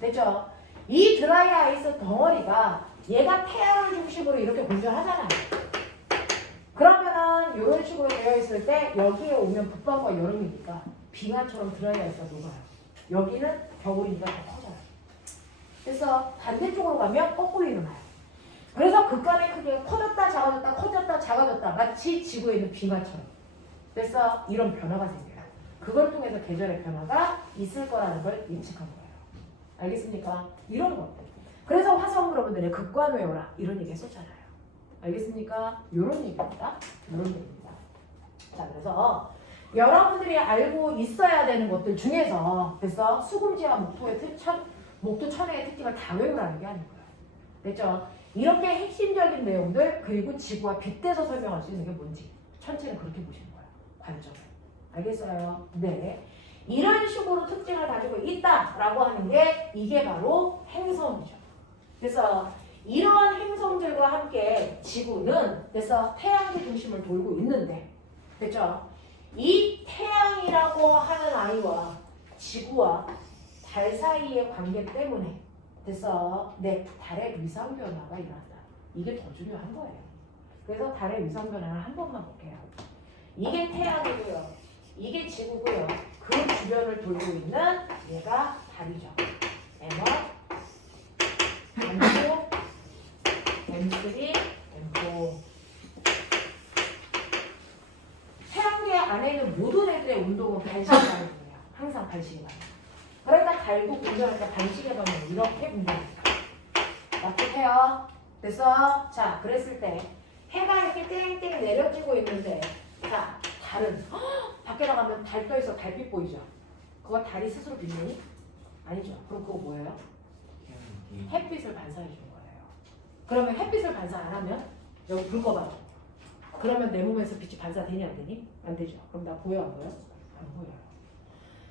됐죠? 이 드라이 아이스 덩어리가 얘가 태양을 중심으로 이렇게 공전하잖아요. 그러면은 이런 식으로 되어 있을 때 여기에 오면 북방과 여름이니까 빙하처럼 드라이 아이스가 녹아요. 여기는 겨울이니까 더 커져요. 그래서 반대쪽으로 가면 거꾸로 일어나요. 그래서 극간의 크기가 커졌다 작아졌다 커졌다 작아졌다 마치 지구에 있는 빙하처럼. 그래서 이런 변화가 생겨요. 그걸 통해서 계절의 변화가 있을 거라는 걸 예측한 거예요. 알겠습니까? 이런 것들. 그래서 화성 여러분들의 극관외오라 이런 얘기 했었잖아요. 알겠습니까? 이런 얘기입니다. 이런 얘기입니다. 자, 그래서 여러분들이 알고 있어야 되는 것들 중에서 그래서 수금지와 목도 천혜의 특징을 다 외우라는 게 아니고요. 됐죠? 이렇게 핵심적인 내용들 그리고 지구와 빗대서 설명할 수 있는 게 뭔지 천체는 그렇게 보시는 거예요. 관점을. 알겠어요? 네. 이런 식으로 특징을 가지고 있다라고 하는 게 이게 바로 행성이죠. 그래서 이러한 행성들과 함께 지구는 그래서 태양의 중심을 돌고 있는데 됐죠? 이 태양이라고 하는 아이와 지구와 달 사이의 관계 때문에 그래서 달의 위상 변화가 일어난다. 이게 더 중요한 거예요. 그래서 달의 위상 변화를 한 번만 볼게요. 이게 태양이고요. 이게 지구고요. 그 주변을 돌고 있는 얘가 달이죠. M1, M2, M3, M4. 태양계 안에 있는 모든 애들의 운동은 반시계 방향이에요. 항상 반시계 방향. 그러니까 달도 공전할 때 반시계 방향 이렇게 공전합니다. 납득해요? 됐어? 자, 그랬을 때 해가 이렇게 땡땡 내려지고 있는데 자, 달은 밖에 나가면 달 떠있어. 달빛 보이죠? 그거 달이 스스로 빛내니? 아니죠. 그럼 그거 뭐예요? 햇빛을 반사해 준 거예요. 그러면 햇빛을 반사 안 하면 여기 불 꺼봐요. 그러면 내 몸에서 빛이 반사되니 안 되니? 안 되죠. 그럼 나 보여 안 보여? 안 보여요.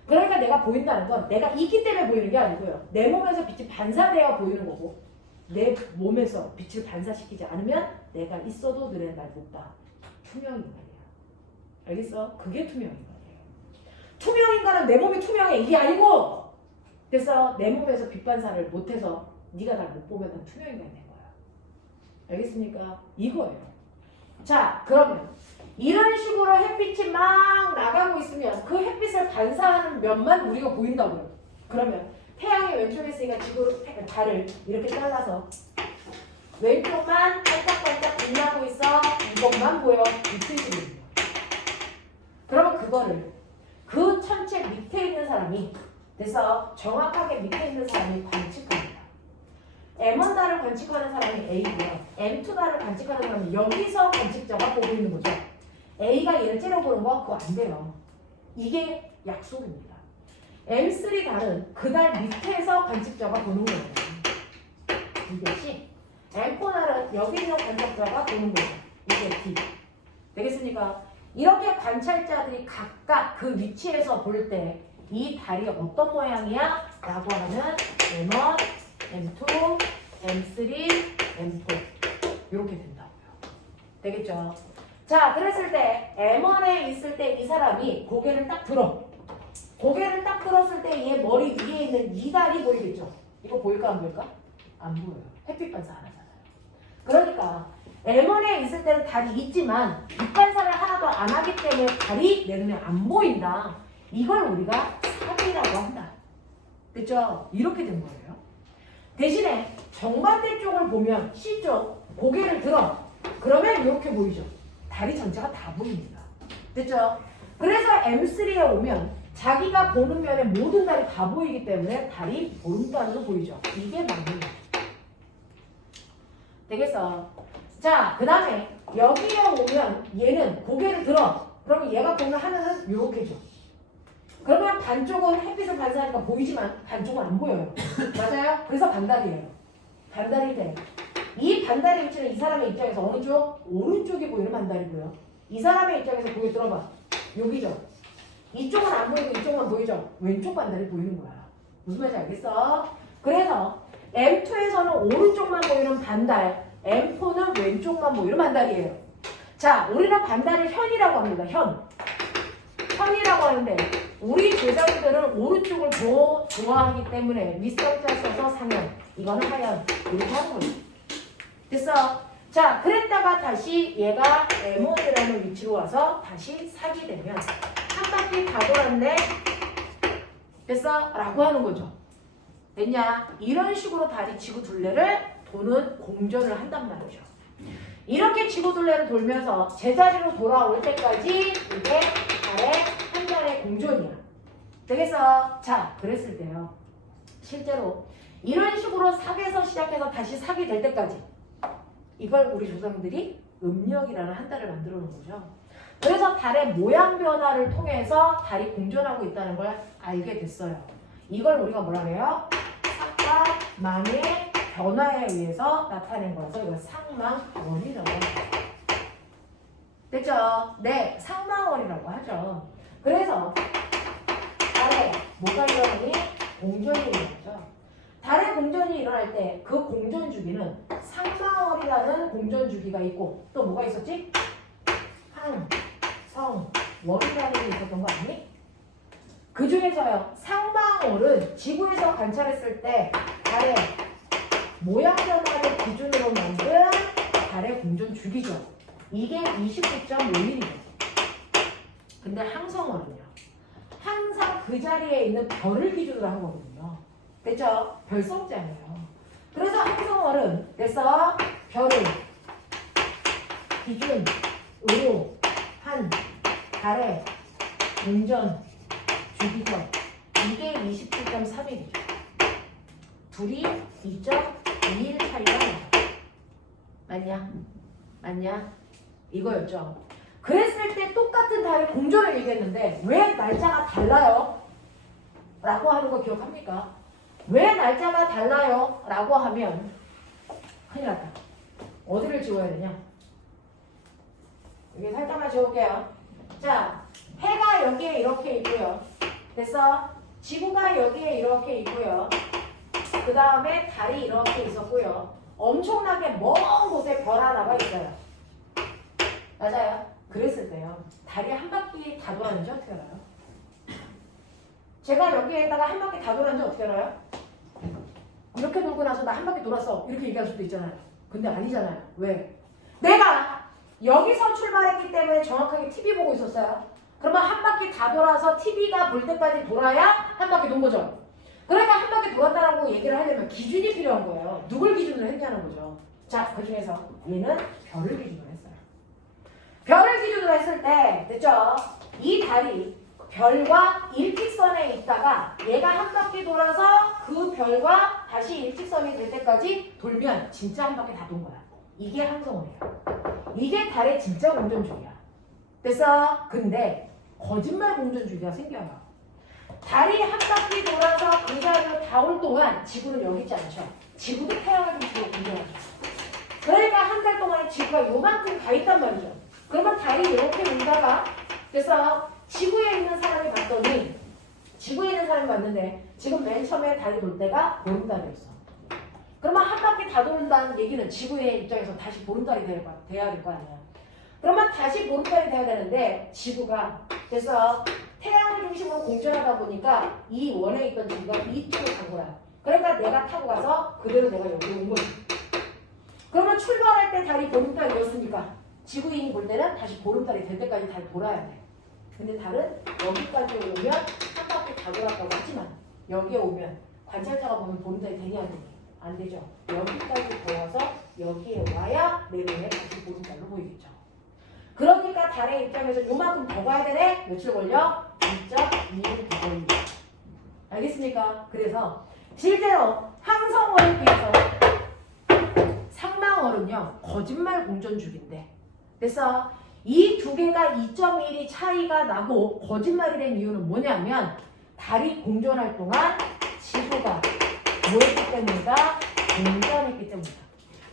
그러니까 내가 보인다는 건 내가 있기 때문에 보이는 게 아니고요. 내 몸에서 빛이 반사되어 보이는 거고 내 몸에서 빛을 반사시키지 않으면 내가 있어도 너네 날 못 봐. 투명인 말이야. 알겠어? 그게 투명인 거예요. 투명인간은 내 몸이 투명해. 이게 아니고 그래서 내 몸에서 빛 반사를 못해서 네가 날 못 보면 난 투명인간이 된 거야. 알겠습니까? 이거예요. 자, 그러면 이런 식으로 햇빛이 막 나가고 있으면 그 햇빛을 반사하는 면만 우리가 보인다고요. 그러면 태양이 왼쪽에 있으니까 지구를 달을 이렇게 잘라서 왼쪽만 반짝반짝 빛나고 있어. 이것만 보여. 밑에 있는 그러면 그거를 그 천체 밑에 있는 사람이 그래서 정확하게 밑에 있는 사람이 관측합니다. M1달을 관측하는 사람이 A고요. M2달을 관측하는 사람이 여기서 관측자가 보고 있는 거죠. A가 얘를 째려보는 거 그거 안 돼요. 이게 약속입니다. M3달은 그 달 밑에서 관측자가 보는 거예요. 이것이 M4달은 여기 있는 관측자가 보는 거예요. 이게 D. 되겠습니까? 이렇게 관찰자들이 각각 그 위치에서 볼 때 이 달이 어떤 모양이야? 라고 하면 M1, M2, M3, M4 이렇게 된다고요. 되겠죠? 자, 그랬을 때 M1에 있을 때 이 사람이 고개를 딱 들어. 고개를 딱 들었을 때 얘 머리 위에 있는 이 달이 보이겠죠? 이거 보일까 안 보일까? 안 보여요. 햇빛 반사 안 하잖아요. 그러니까 M1에 있을 때는 달이 있지만 빛 반사를 하나도 안 하기 때문에 달이 내 눈에 안 보인다. 이걸 우리가 사비라고 한다. 그렇죠? 이렇게 된 거예요. 대신에 정반대 쪽을 보면 C쪽 고개를 들어. 그러면 이렇게 보이죠. 달이 전체가 다 보입니다. 됐죠? 그래서 M3에 오면 자기가 보는 면에 모든 달이 다 보이기 때문에 달이 보름달로 보이죠. 이게 맞는 거예요. 되겠어. 자, 그 다음에 여기에 오면 얘는 고개를 들어. 그러면 얘가 보면 하늘은 이렇게 줘. 그러면 반쪽은 햇빛을 반사하니까 보이지만 반쪽은 안 보여요. 맞아요? 그래서 반달이에요. 반달이 돼. 이 반달의 위치는 이 사람의 입장에서 어느 쪽? 오른쪽이 보이는 반달이고요. 이 사람의 입장에서 고개 들어봐. 여기죠. 이쪽은 안 보이고 이쪽만 보이죠? 왼쪽 반달이 보이는 거야. 무슨 말인지 알겠어? 그래서 M2에서는 오른쪽만 보이는 반달, M4는 왼쪽만 보이는 반달이에요. 자, 우리는 반달을 현이라고 합니다. 현이라고 하는데 우리 제자들은 오른쪽을 더 좋아하기 때문에 윗성자 써서 상현, 이거는 하현 이렇게 하는 거죠. 됐어? 자, 그랬다가 다시 얘가 M1이라는 위치로 와서 다시 사기 되면 한 바퀴 다 돌았네? 됐어? 라고 하는 거죠. 됐냐? 이런 식으로 다리 지구 둘레를 도는 공전을 한단 말이죠. 이렇게 지구 둘레를 돌면서 제자리로 돌아올 때까지 이게 달의 한 달의 공전이야. 되겠어? 자, 그랬을 때요. 실제로 이런 식으로 사기에서 시작해서 다시 사기 될 때까지 이걸 우리 조상들이 음력이라는 한 달을 만들어 놓은 거죠. 그래서 달의 모양 변화를 통해서 달이 공전하고 있다는 걸 알게 됐어요. 이걸 우리가 뭐라 그래요? 삭과 망의 변화에 의해서 나타낸 거라서 이걸 상망원이라고 합니다. 됐죠? 네, 상망원이라고 하죠. 그래서 달에 뭐가 일어나니? 공전이 일어나죠. 달의 공전이 일어날 때 그 공전 주기는 상망월이라는 공전 주기가 있고 또 뭐가 있었지? 항, 성, 월이라는 게 있었던 거 아니? 그 중에서요, 상망월은 지구에서 관찰했을 때 달의 모양 변화를 기준으로 만든 달의 공전 주기죠. 이게 29.5mm죠. 근데 항성월은요, 항상 그 자리에 있는 별을 기준으로 한 거거든요. 됐죠? 별성자예요. 그래서 항성월은 됐어? 별을 기준으로 한 달의 공전 주기죠. 이게 29.3mm죠. 둘이 2.21 차이가 나요. 맞냐? 이거였죠. 그랬을 때 똑같은 달의 공전을 얘기했는데 왜 날짜가 달라요? 라고 하는 거 기억합니까? 왜 날짜가 달라요? 라고 하면 큰일 났다. 어디를 지워야 되냐? 여기 살짝만 지울게요. 자, 해가 여기에 이렇게 있고요. 됐어? 지구가 여기에 이렇게 있고요. 그 다음에 달이 이렇게 있었고요. 엄청나게 먼 곳에 별 하나가 있어요. 맞아요? 그랬을 때요. 달이 한 바퀴 다 돌았는지 어떻게 알아요? 제가 여기에다가 한 바퀴 다 돌았는지 어떻게 알아요? 이렇게 돌고 나서 나 한 바퀴 돌았어. 이렇게 얘기할 수도 있잖아요. 근데 아니잖아요. 왜? 내가 여기서 출발했기 때문에 정확하게 TV 보고 있었어요. 그러면 한 바퀴 다 돌아서 TV가 볼 때까지 돌아야 한 바퀴 돈 거죠. 그러니까 한 바퀴 돌았다라고 얘기를 하려면 기준이 필요한 거예요. 누굴 기준으로 했냐는 거죠. 자, 그 중에서 얘는 별을 기준으로 했어요. 별을 기준으로 했을 때, 됐죠? 이 달이 별과 일직선에 있다가 얘가 한 바퀴 돌아서 그 별과 다시 일직선이 될 때까지 돌면 진짜 한 바퀴 다 돈 거야. 이게 항성월이에요. 이게 달의 진짜 공전주기야. 됐어? 근데 거짓말 공전주기가 생겨요. 달이 한 바퀴 돌아서 그 자리로 다 올 동안 지구는 여기 있지 않죠. 지구도 태양을 좀 주로 공전하죠. 그러니까 한 달 동안에 지구가 요만큼 가 있단 말이죠. 그러면 달이 이렇게 온다가 그래서 지구에 있는 사람이 봤더니 지구에 있는 사람이 봤는데 지금 맨 처음에 달이 돌 때가 보름달이었어. 그러면 한 바퀴 다 돈다는 얘기는 지구의 입장에서 다시 보름달이 돼야 될 거 아니야. 그러면 다시 보름달이 돼야 되는데 지구가 그래서 태양을 중심으로 공전하다 보니까 이 원에 있던 지구가 이쪽으로 간 거야. 그러니까 내가 타고 가서 그대로 내가 여기 온 거지. 그러면 출발할 때 달이 보름달이었으니까 지구인이 볼 때는 다시 보름달이 될 때까지 달 돌아야 돼. 근데 달은 여기까지 오면 한 바퀴 다 돌았다고 하지만 여기에 오면 관찰자가 보면 보름달이 되니 안 되니? 안 되죠. 여기까지 돌아서 여기에 와야 내 눈에 다시 보름달로 보이겠죠. 그러니까 달의 입장에서 요만큼 더 가야 되네? 며칠 걸려? 2.2일 더 걸려. 알겠습니까? 그래서 실제로 항성월에 비해서 상망 태양월은요 거짓말 공전주기인데, 그래서 이 두 개가 2.1이 차이가 나고 거짓말이 된 이유는 뭐냐면 달이 공전할 동안 지구가 뭐했기 때문이다? 공전했기 때문이다.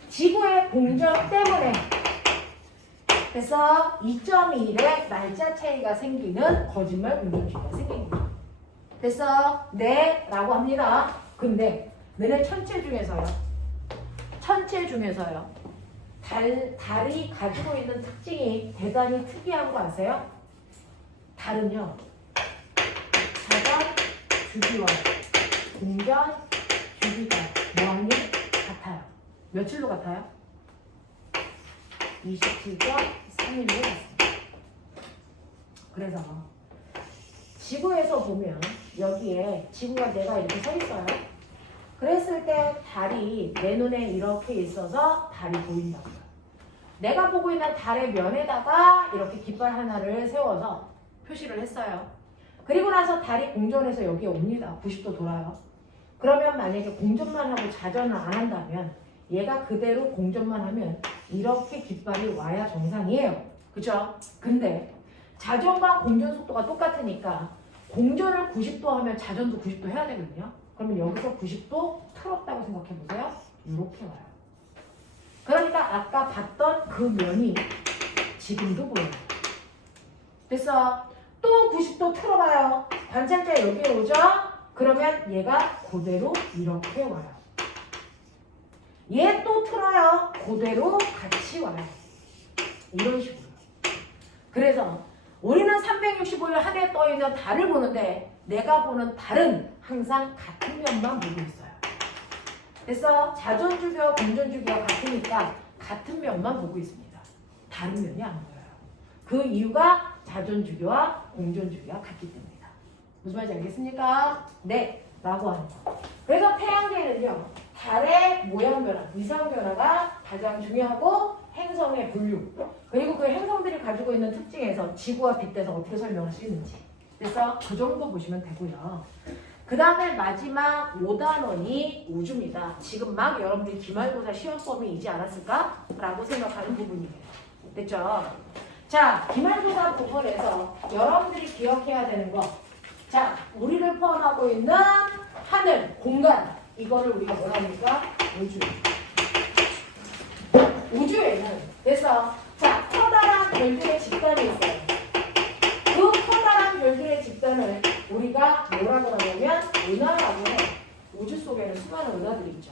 지구의 공전 때문에 그래서 2.1의 날짜 차이가 생기는 거짓말 공전주기가 생긴 거예요. 그래서 네 라고 합니다. 근데 너네 천체 중에서요 달이 가지고 있는 특징이 대단히 특이한 거 아세요? 달은요 자전 주기와 공전 주기가 뭐하니? 같아요. 며칠로 같아요? 27.3일로 같습니다. 그래서 지구에서 보면 여기에 지구가 내가 이렇게 서 있어요. 그랬을 때 달이 내 눈에 이렇게 있어서 달이 보인다고요. 내가 보고 있는 달의 면에다가 이렇게 깃발 하나를 세워서 표시를 했어요. 그리고 나서 달이 공전해서 여기에 옵니다. 90도 돌아요. 그러면 만약에 공전만 하고 자전을 안 한다면 얘가 그대로 공전만 하면 이렇게 깃발이 와야 정상이에요. 그죠? 근데 자전과 공전 속도가 똑같으니까 공전을 90도 하면 자전도 90도 해야 되거든요. 그러면 여기서 90도 틀었다고 생각해 보세요. 이렇게 와요. 그러니까 아까 봤던 그 면이 지금도 보여요. 그래서 또 90도 틀어봐요. 관찰자 여기에 오죠? 그러면 얘가 그대로 이렇게 와요. 얘 또 틀어요. 그대로 같이 와요. 이런 식으로. 그래서 우리는 365일 하늘에 떠있는 달을 보는데 내가 보는 달은 항상 같은 면만 보고 있어요. 그래서 자전주기와 공전주기가 같으니까 같은 면만 보고 있습니다. 다른 면이 안 보여요. 그 이유가 자전주기와 공전주기가 같기 때문이다. 무슨 말인지 알겠습니까? 네, 라고 하는 거. 그래서 태양계는요, 달의 모양 변화, 위상 변화가 가장 중요하고 행성의 분류, 그리고 그 행성들이 가지고 있는 특징에서 지구와 빗대서 어떻게 설명할 수 있는지. 그래서 그 정도 보시면 되고요. 그 다음에 마지막 5단원이 우주입니다. 지금 막 여러분들이 기말고사 시험범위이지 않았을까? 라고 생각하는 부분이에요. 됐죠? 자, 기말고사 부분에서 여러분들이 기억해야 되는 거. 자, 우리를 포함하고 있는 하늘, 공간. 이거를 우리가 뭐라 합니까? 우주. 우주에는 그래서 자, 커다란 별들의 집단이 있어요. 그 커다란 별들의 집단을 우리가 뭐라고 하냐면 은하라고 해요. 우주 속에는 수많은 은하들이 있죠.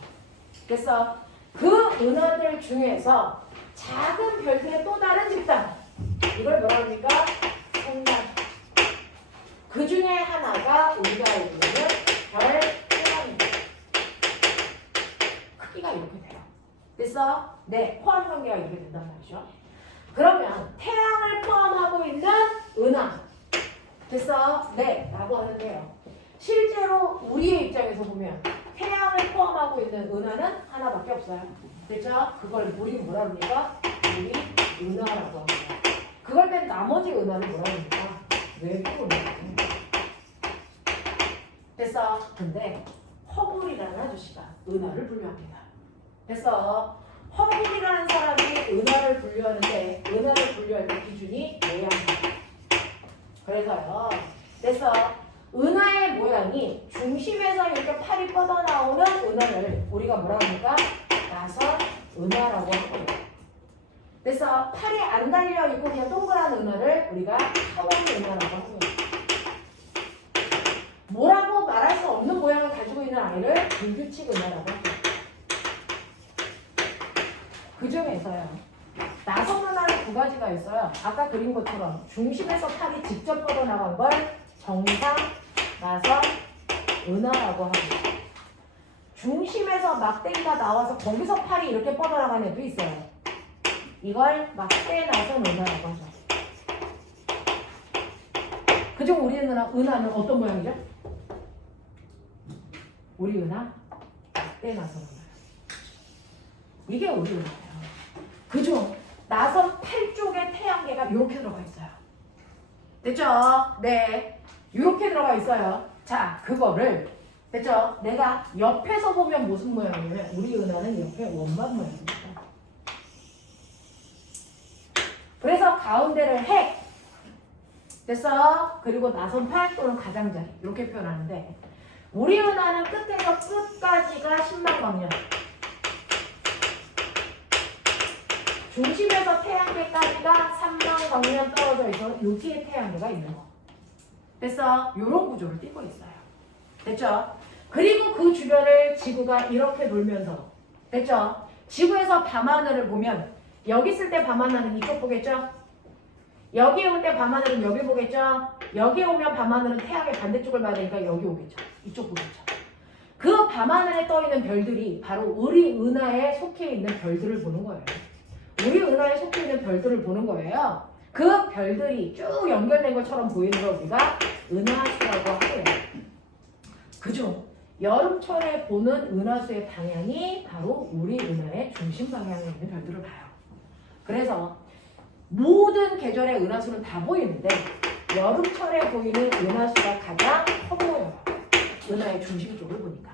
그래서 그 은하들 중에서 작은 별들의 또 다른 집단, 이걸 뭐라 합니까? 성단. 그 중에 하나가 우리가 알고 있는 별 태양입니다. 크기가 이렇게 돼요. 그래서 네, 포함 관계가 이렇게 된단 말이죠. 그러면 태양을 포함하고 있는 은하. 그래서 네, 라고 하는데요. 실제로 우리의 입장에서 보면 태양을 포함하고 있는 은하는 하나밖에 없어요. 그렇죠? 그걸 우리 뭐라 합니까? 우리 은하라고 합니다. 그걸 뺀 나머지 은하는 뭐라 합니까? 외부 은하. 그래서 근데 허블이라는 아저씨가 은하를 분류합니다. 그래서 허블이라는 사람이 은하를 분류하는데 은하를 분류할 때 기준이 모양입니다. 그래서요. 그래서 은하의 모양이 중심에서 이렇게 팔이 뻗어나오는 은하를 우리가 뭐라 합니까? 나선 은하라고 하거든요. 그래서 팔이 안 달려있고 그냥 동그란 은하를 우리가 타원 은하라고 합니다. 뭐라고 말할 수 없는 모양을 가지고 있는 아이를 불규칙 은하라고 합니다. 그 중에서요. 나선 은하는 두 가지가 있어요. 아까 그린 것처럼 중심에서 팔이 직접 뻗어나간 걸 정상 나선 은하라고 합니다. 중심에서 막대기가 나와서 거기서 팔이 이렇게 뻗어나간 애도 있어요. 이걸 막대 나선 은하라고 하죠. 그중 우리 은하는 어떤 모양이죠? 우리 은하 막대 나선 은하. 이게 우리 은하예요. 그중 나선 8쪽에 태양계가 이렇게 들어가 있어요. 됐죠? 네. 이렇게 들어가 있어요. 자, 그거를 됐죠? 내가 옆에서 보면 무슨 모양이냐면 우리 은하는 옆에 원반 모양입니다. 가운데를 해. 됐어? 그리고 나선팔 또는 가장자리 이렇게 표현하는데 우리 은하는 끝에서 끝까지가 10만 광년. 중심에서 태양계까지가 3만 광년 떨어져 있어 여기에 태양계가 있는 거. 됐어? 이런 구조를 띠고 있어요. 됐죠? 그리고 그 주변을 지구가 이렇게 돌면서 됐죠? 지구에서 밤하늘을 보면 여기 있을 때 밤하늘은 이쪽 보겠죠? 여기에 올 때 밤하늘은 여기 보겠죠? 여기에 오면 밤하늘은 태양의 반대쪽을 봐야 되니까 여기 오겠죠? 이쪽 보겠죠? 그 밤하늘에 떠있는 별들이 바로 우리 은하에 속해 있는 별들을 보는 거예요. 우리 은하에 속해 있는 별들을 보는 거예요. 그 별들이 쭉 연결된 것처럼 보이는 걸 우리가 은하수라고 하고요. 그중 여름철에 보는 은하수의 방향이 바로 우리 은하의 중심 방향에 있는 별들을 봐요. 그래서 모든 계절의 은하수는 다 보이는데 여름철에 보이는 은하수가 가장 커 보여요. 은하의 중심 쪽을 보니까.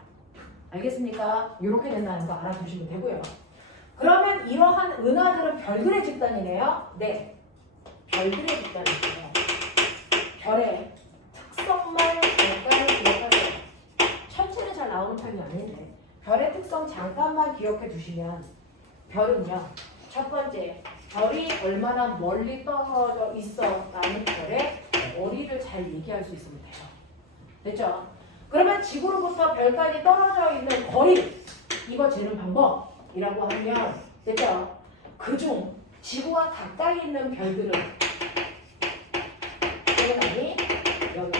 알겠습니까? 이렇게 된다는 거 알아두시면 되고요. 그러면 이러한 은하들은 별들의 집단이네요. 네. 별들의 집단이에요. 별의 특성만 잠깐 기억하세요. 천체는 잘 나오는 편이 아닌데 별의 특성 잠깐만 기억해 두시면 별은요. 첫 번째, 별이 얼마나 멀리 떨어져 있어 라는 별의 거리를 잘 얘기할 수 있으면 돼요. 됐죠? 그러면 지구로부터 별까지 떨어져 있는 거리 이거 재는 방법이라고 하면 됐죠? 그중 지구와 가까이 있는 별들은 당연히 연주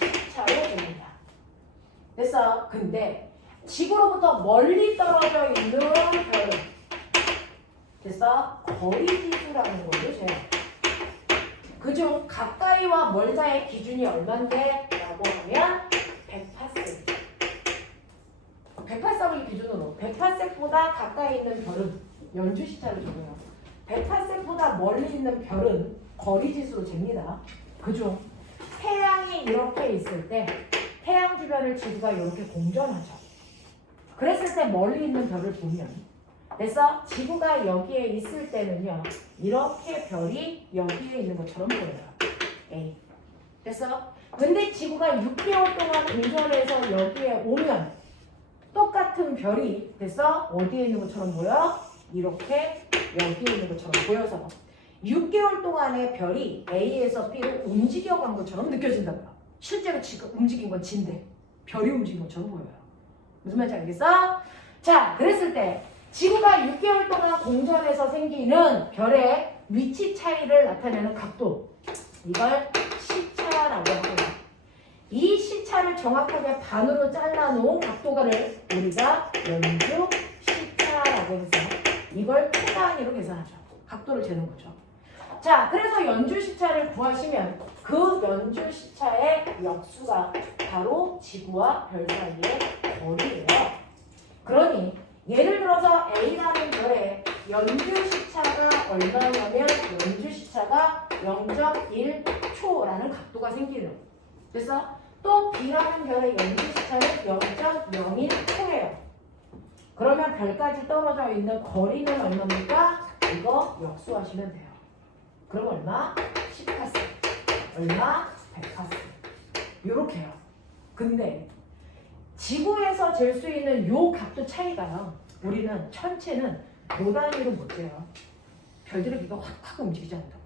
시차로 됩니다. 됐어? 근데 지구로부터 멀리 떨어져 있는 별은 됐어? 거리 지수라는 걸로 재요. 그중 가까이와 멀다의 기준이 얼만데? 라고 하면 108색. 108색을 기준으로 108색보다 가까이 있는 별은 연주 시차를 적어요. 108색보다 멀리 있는 별은 거리 지수로 잽니다. 그중 태양이 이렇게 있을 때 태양 주변을 지구가 이렇게 공전하죠. 그랬을 때 멀리 있는 별을 보면 됐어? 지구가 여기에 있을 때는요. 이렇게 별이 여기에 있는 것처럼 보여요. A. 됐어? 근데 지구가 6개월 동안 공전해서 여기에 오면 똑같은 별이 됐어? 어디에 있는 것처럼 보여? 이렇게 여기에 있는 것처럼 보여서 6개월 동안의 별이 A에서 B로 움직여간 것처럼 느껴진다고요. 실제로 지금 움직인 건 G인데 별이 움직인 것처럼 보여요. 무슨 말인지 알겠어? 자, 그랬을 때 지구가 6개월 동안 공전해서 생기는 별의 위치 차이를 나타내는 각도 이걸 시차라고 하고요. 이 시차를 정확하게 반으로 잘라놓은 각도가를 우리가 연주 시차라고 해서 이걸 표 단위로 계산하죠. 각도를 재는 거죠. 자, 그래서 연주 시차를 구하시면 그 연주 시차의 역수가 바로 지구와 별 사이의 거리예요. 그러니 예를 들어서 A라는 별의 연주 시차가 얼마냐면 연주 시차가 0.1초라는 각도가 생기는. 그래서 또 B라는 별의 연주 시차는 0.01초예요. 그러면 별까지 떨어져 있는 거리는 얼마입니까? 이거 역수하시면 돼요. 그럼 얼마? 10파스. 얼마? 100파스. 요렇게요. 근데 지구에서 잴 수 있는 요 각도 차이가요. 우리는 천체는 도 단위로 못 재요. 별들의 비가 확 움직이지 않는다고요.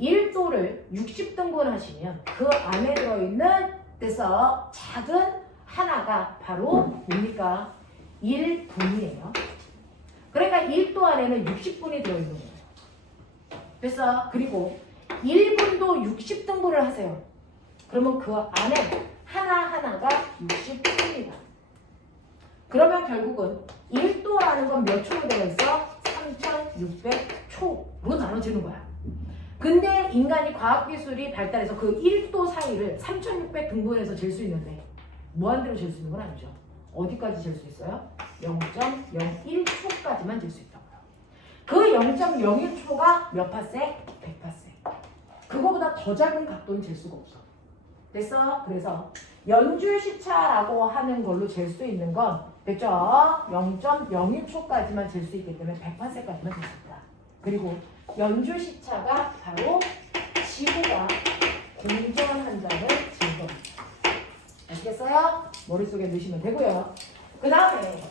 1도를 60등분 하시면 그 안에 들어있는 데서 작은 하나가 바로 뭡니까? 1분이에요. 그러니까 1도 안에는 60분이 들어있는 거예요. 그래서 그리고 1분도 60등분을 하세요. 그러면 그 안에 하나하나가 60초입니다. 그러면 결국은 1도라는 건 몇 초로 되어 있어? 3600초로 나눠지는 거야. 근데 인간이 과학기술이 발달해서 그 1도 사이를 3600 등분해서 잴 수 있는데 무한대로 잴 수 있는 건 아니죠. 어디까지 잴 수 있어요? 0.01초까지만 잴 수 있다고요. 그 0.01초가 몇 파섹? 100파섹. 그거보다 더 작은 각도는 잴 수가 없어. 됐어? 그래서 연주 시차라고 하는 걸로 잴 수 있는 건 됐죠? 0.01초까지만 잴 수 있기 때문에 100파섹까지만 잴 수 있다. 그리고 연주 시차가 바로 지구가 공전한다는 증거입니다. 아시겠어요? 머릿속에 넣으시면 되고요. 그 다음에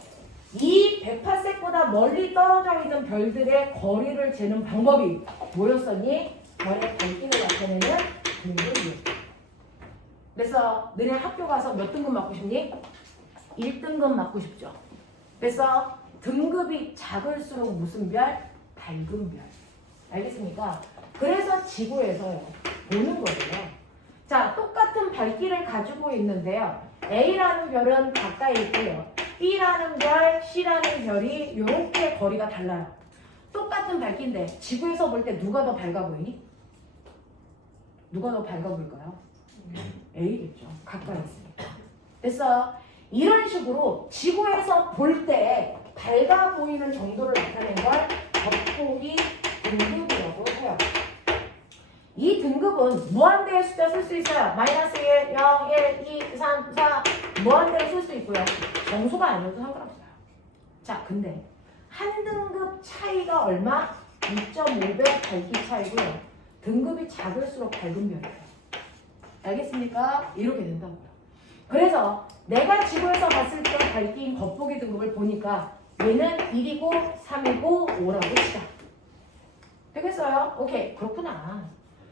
이 108색보다 멀리 떨어져 있는 별들의 거리를 재는 방법이 뭐였었니? 별의 밝기를 나타내는 등급이에요. 그래서 너네 학교 가서 몇 등급 맞고 싶니? 1등급 맞고 싶죠. 그래서 등급이 작을수록 무슨 별? 밝은 별. 알겠습니까? 그래서 지구에서요 보는 거예요. 자, 똑같은 밝기를 가지고 있는데요. A라는 별은 가까이 있고요. B라는 별, C라는 별이 이렇게 거리가 달라요. 똑같은 밝기인데 지구에서 볼 때 누가 더 밝아 보이니? 누가 더 밝아 보일까요? A겠죠. 가까이 있으니까. 그래서 이런 식으로 지구에서 볼 때 밝아 보이는 정도를 나타낸 걸 겉보기 등급이라고 해요. 이 등급은 무한대의 숫자 쓸 수 있어요. 마이너스 1, 0, 1, 2, 3, 4 무한대로 쓸 수 있고요. 정수가 아니어도 상관없어요. 자, 근데 한 등급 차이가 얼마? 2.5배 밝기 차이고요. 등급이 작을수록 밝은 별이에요. 알겠습니까? 이렇게 된다고요. 그래서 내가 지구에서 봤을 때 밝기인 겉보기 등급을 보니까 얘는 1이고 3이고 5라고 치자. 되겠어요? 오케이. 그렇구나.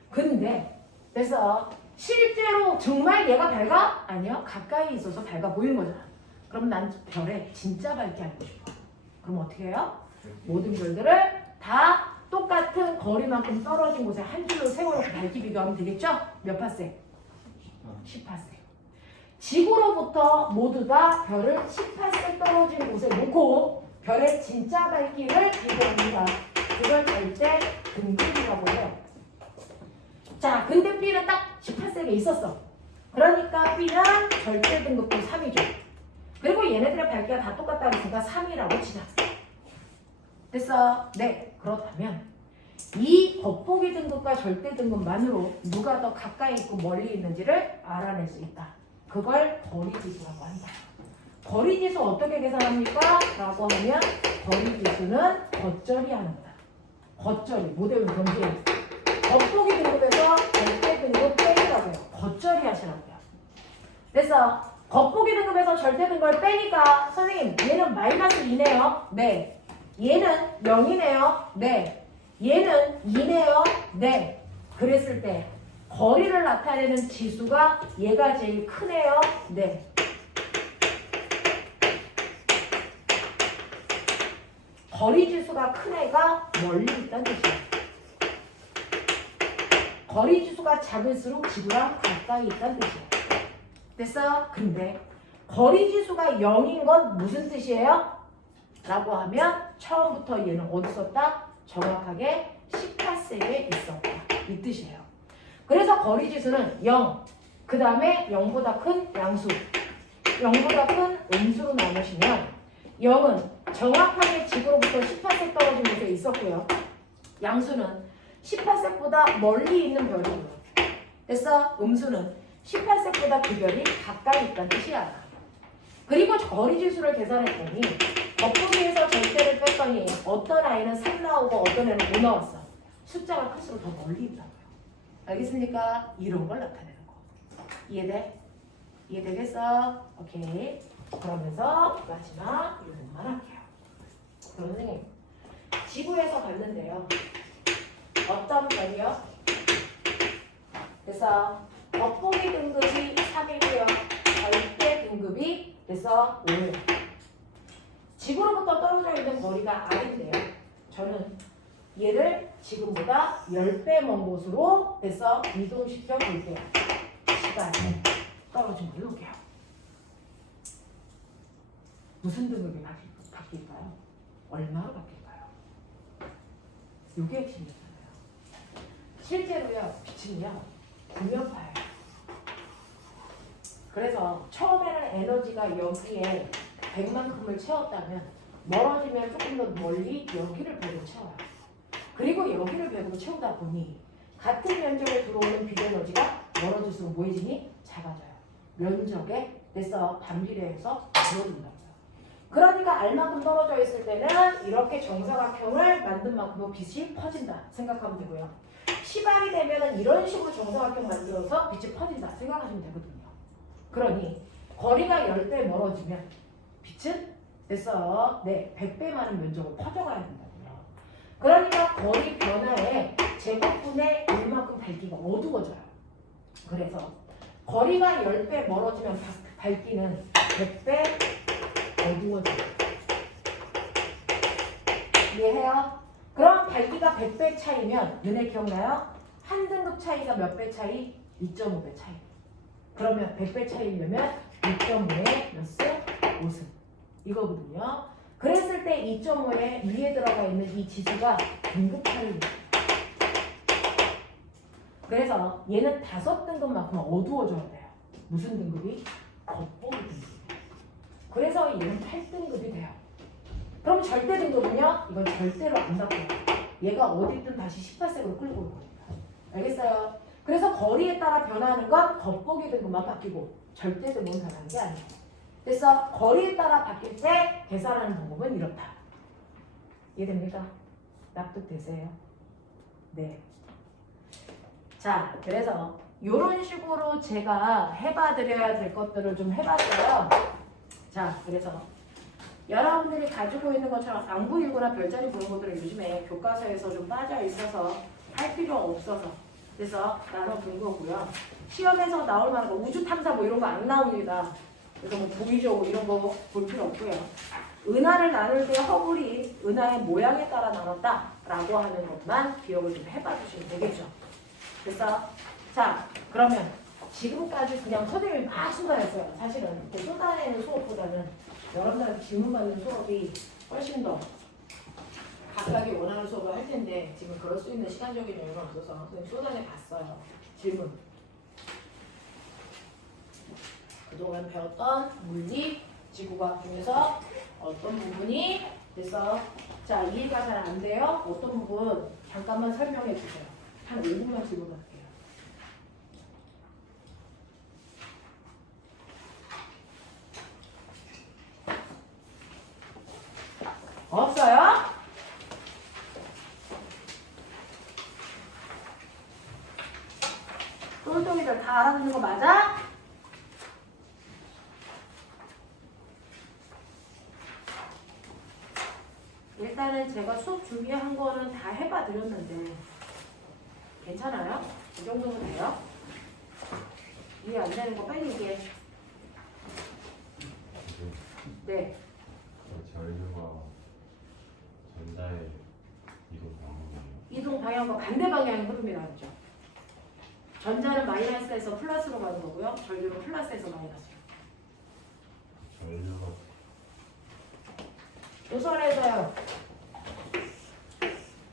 근데 그래서 실제로 정말 얘가 밝아? 아니요. 가까이 있어서 밝아 보이는 거잖아. 그럼 난 별의 진짜 밝기 알고 싶어. 그럼 어떻게 해요? 모든 별들을 다 똑같은 거리만큼 떨어진 곳에 한 줄로 세워놓고 밝기 비교하면 되겠죠? 몇 파세? 18세. 지구로부터 모두 다 별을 18세 떨어진 곳에 놓고 별의 진짜 밝기를 비교합니다. 그걸 절대 등급이라고 해요. 자, 근데 B는 딱 18세에 있었어. 그러니까 B는 절대 등급도 3이죠. 그리고 얘네들의 밝기가 다 똑같다 그러니까 3이라고 치자. 됐어? 네. 그렇다면 이 겉보기 등급과 절대 등급만으로 누가 더 가까이 있고 멀리 있는지를 알아낼 수 있다. 그걸 거리지수라고 한다. 거리지수 어떻게 계산합니까? 라고 하면 거리지수는 겉절이 하는 거다. 겉절이. 모델은 경계예요. 겉보기 등급에서 절대 등급 빼기라고 해요. 겉절이 하시라고요. 그래서 겉보기 등급에서 절대 등급을 빼니까 선생님 얘는 마이너스 2네요. 네. 얘는 0이네요. 네. 얘는 2네요. 네. 그랬을 때 거리를 나타내는 지수가 얘가 제일 크네요. 네. 거리 지수가 큰 애가 멀리 있다는 뜻이에요. 거리 지수가 작을수록 지구랑 가까이 있다는 뜻이에요. 됐어? 근데 거리 지수가 0인 건 무슨 뜻이에요? 라고 하면 처음부터 얘는 어디 있었다? 정확하게 18세기에 있었다. 이 뜻이에요. 그래서 거리 지수는 0, 그 다음에 0보다 큰 양수, 0보다 큰 음수로 나누시면 0은 정확하게 지구로부터 18세 떨어진 곳에 있었고요. 양수는 18세보다 멀리 있는 별이고요. 그래서 음수는 18세보다 그 별이 가까이 있다는 뜻이야. 그리고 거리 지수를 계산했더니 겉보기에서 절대를 뺐더니 어떤 아이는 3 나오고 어떤 애는 5 나왔어. 숫자가 클수록 더 멀리 있다고요. 알겠습니까? 이런 걸 나타내는 거. 이해돼? 이해되겠어? 오케이. 그러면서 마지막 이것만 할게요. 그럼 선생님, 지구에서 봤는데요. 어떤 별이요? 그래서 겉보기 등급이 3이고요. 절대 등급이 그래서 5예요. 지구로부터 떨어져 있는 거리가 R인데요. 저는 얘를 지금보다 10배 먼 곳으로 해서 이동시켜 볼게요. 시간이 떨어진 걸로 올게요. 무슨 등급이 바뀔까요? 얼마로 바뀔까요? 이게 핵심이잖아요. 실제로요, 빛은요, 구면파예요. 그래서 처음에는 에너지가 여기에 100만큼을 채웠다면 멀어지면 조금 더 멀리 여기를 100으로 채워요. 그리고 여기를 100으로 채우다 보니 같은 면적에 들어오는 빛 에너지가 멀어질수록 뭐해지니? 작아져요. 면적에 그래서 반비례해서 줄어든다고요. 그러니까 R만큼 떨어져 있을 때는 이렇게 정사각형을 만든 만큼 빛이 퍼진다 생각하면 되고요. 시발이 되면은 이런 식으로 정사각형 만들어서 빛이 퍼진다 생각하시면 되거든요. 그러니 거리가 10배 멀어지면 빛은 됐어요. 네, 100배 많은 면적으로 퍼져가야 된다고요. 그러니까 거리 변화에 제곱분의 1만큼 밝기가 어두워져요. 그래서 거리가 10배 멀어지면 밝기는 100배 어두워져요. 이해해요? 그럼 밝기가 100배 차이면 너네 기억나요? 한 등급 차이가 몇 배 차이? 2.5배 차이. 그러면 100배 차이려면 2.5에 몇 승? 5승. 이거거든요. 그랬을 때 2.5에 위에 들어가 있는 이 지수가 등급 차이입니다. 그래서 얘는 5등급만큼 어두워져야 돼요. 무슨 등급이? 겉보기 등급. 그래서 얘는 8등급이 돼요. 그럼 절대 등급은요? 이건 절대로 안 바꿔요. 얘가 어디든 다시 18색으로 끌고 올 겁니다. 알겠어요? 그래서 거리에 따라 변하는 건 겉보기 등급만 바뀌고 절대 등급은 변하는 게 아니에요. 그래서 거리에 따라 바뀔 때 계산하는 방법은 이렇다. 이해됩니까? 납득되세요? 네. 자, 그래서 이런 식으로 제가 해봐드려야 될 것들을 좀 해봤어요. 자, 그래서 여러분들이 가지고 있는 것처럼 앙부일구나 별자리 보는 것들은 요즘에 교과서에서 좀 빠져 있어서 할 필요 없어서 그래서 나눠 본 거고요. 시험에서 나올 만한 거 우주 탐사 뭐 이런 거 안 나옵니다. 그래서 뭐 보이죠 이런 거 볼 필요 없고요. 은하를 나눌 때 허블이 은하의 모양에 따라 나눴다라고 하는 것만 기억을 좀 해봐 주시면 되겠죠. 그래서 자 그러면 지금까지 그냥 선생님이 막 쏟아냈어요. 사실은 그 쏟아내는 수업보다는 여러분들한테 질문 받는 수업이 훨씬 더 각각이 원하는 수업을 할 텐데 지금 그럴 수 있는 시간적인 여유가 없어서 선생님 쏟아내 봤어요. 질문. 그동안 배웠던 물리, 지구과학 중에서 어떤 부분이 그래서 자 이해가 잘 안 돼요? 어떤 부분 잠깐만 설명해 주세요. 한 5분만 질문할게요. 없어요? 똘똘이들 다 알아듣는 거 맞아? 일단은 제가 수업 준비한 거는 다 해봐 드렸는데 괜찮아요? 이 정도면 돼요? 이해 안 되는 거 빨리 얘기해. 네. 전류가 전자의 이동 방향이에요. 이동 방향과 반대 방향의 흐름이 나왔죠. 전자는 마이너스에서 플러스로 가는 거고요. 전류는 플러스에서 마이너스로. 전류가 조선에서요.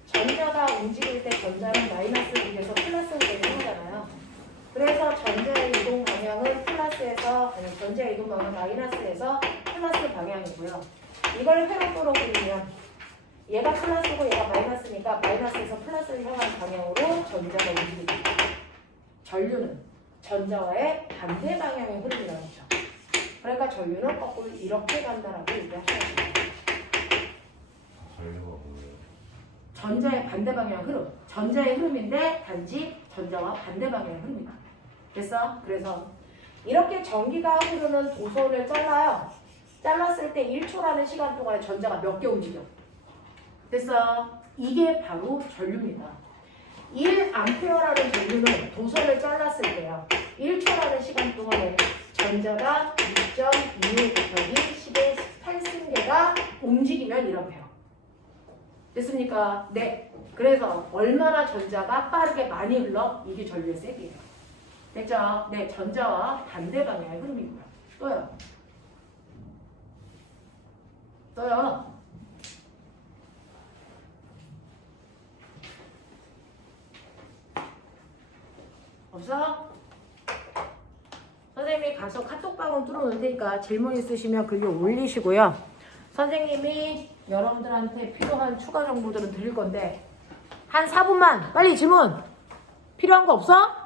전자가 움직일 때 전자는 마이너스 쪽에서 플러스로 되는 거잖아요. 그래서 전자의 이동 방향은 플러스에서 아니 전자의 이동 방향은 마이너스에서 플러스 방향이고요. 이걸 회로도로 그리면 얘가 플러스고 얘가 마이너스니까 마이너스에서 플러스를 향한 방향으로 전자가 움직입니다. 전류는 전자와의 반대 방향의 흐름이 나오죠. 그러니까 전류는 거꾸로 이렇게 간다라고 얘기하셔야 됩니다. 전류가 뭐예요? 전자의 반대 방향 흐름. 전자의 흐름인데 단지 전자와 반대 방향의 흐름이다. 됐어? 그래서 이렇게 전기가 흐르는 도선을 잘라요. 잘랐을 때 1초라는 시간 동안에 전자가 몇 개 움직여. 됐어? 이게 바로 전류입니다. 1A라는 전류는 도선을 잘랐을 때요. 1초라는 시간 동안에 전자가 6.26 곱하기 10의 8승계가 움직이면 이렇게요. 됐습니까? 네. 그래서 얼마나 전자가 빠르게 많이 흘러? 이게 전류의 세기예요. 됐죠? 네. 전자와 반대 방향의 흐름이고요. 또요. 또요. 없어? 선생님이 가서 카톡방은 뚫어놓을 테니까 질문 있으시면 글로 올리시고요. 선생님이 여러분들한테 필요한 추가 정보들은 드릴 건데 한 4분만 빨리 질문 필요한 거 없어?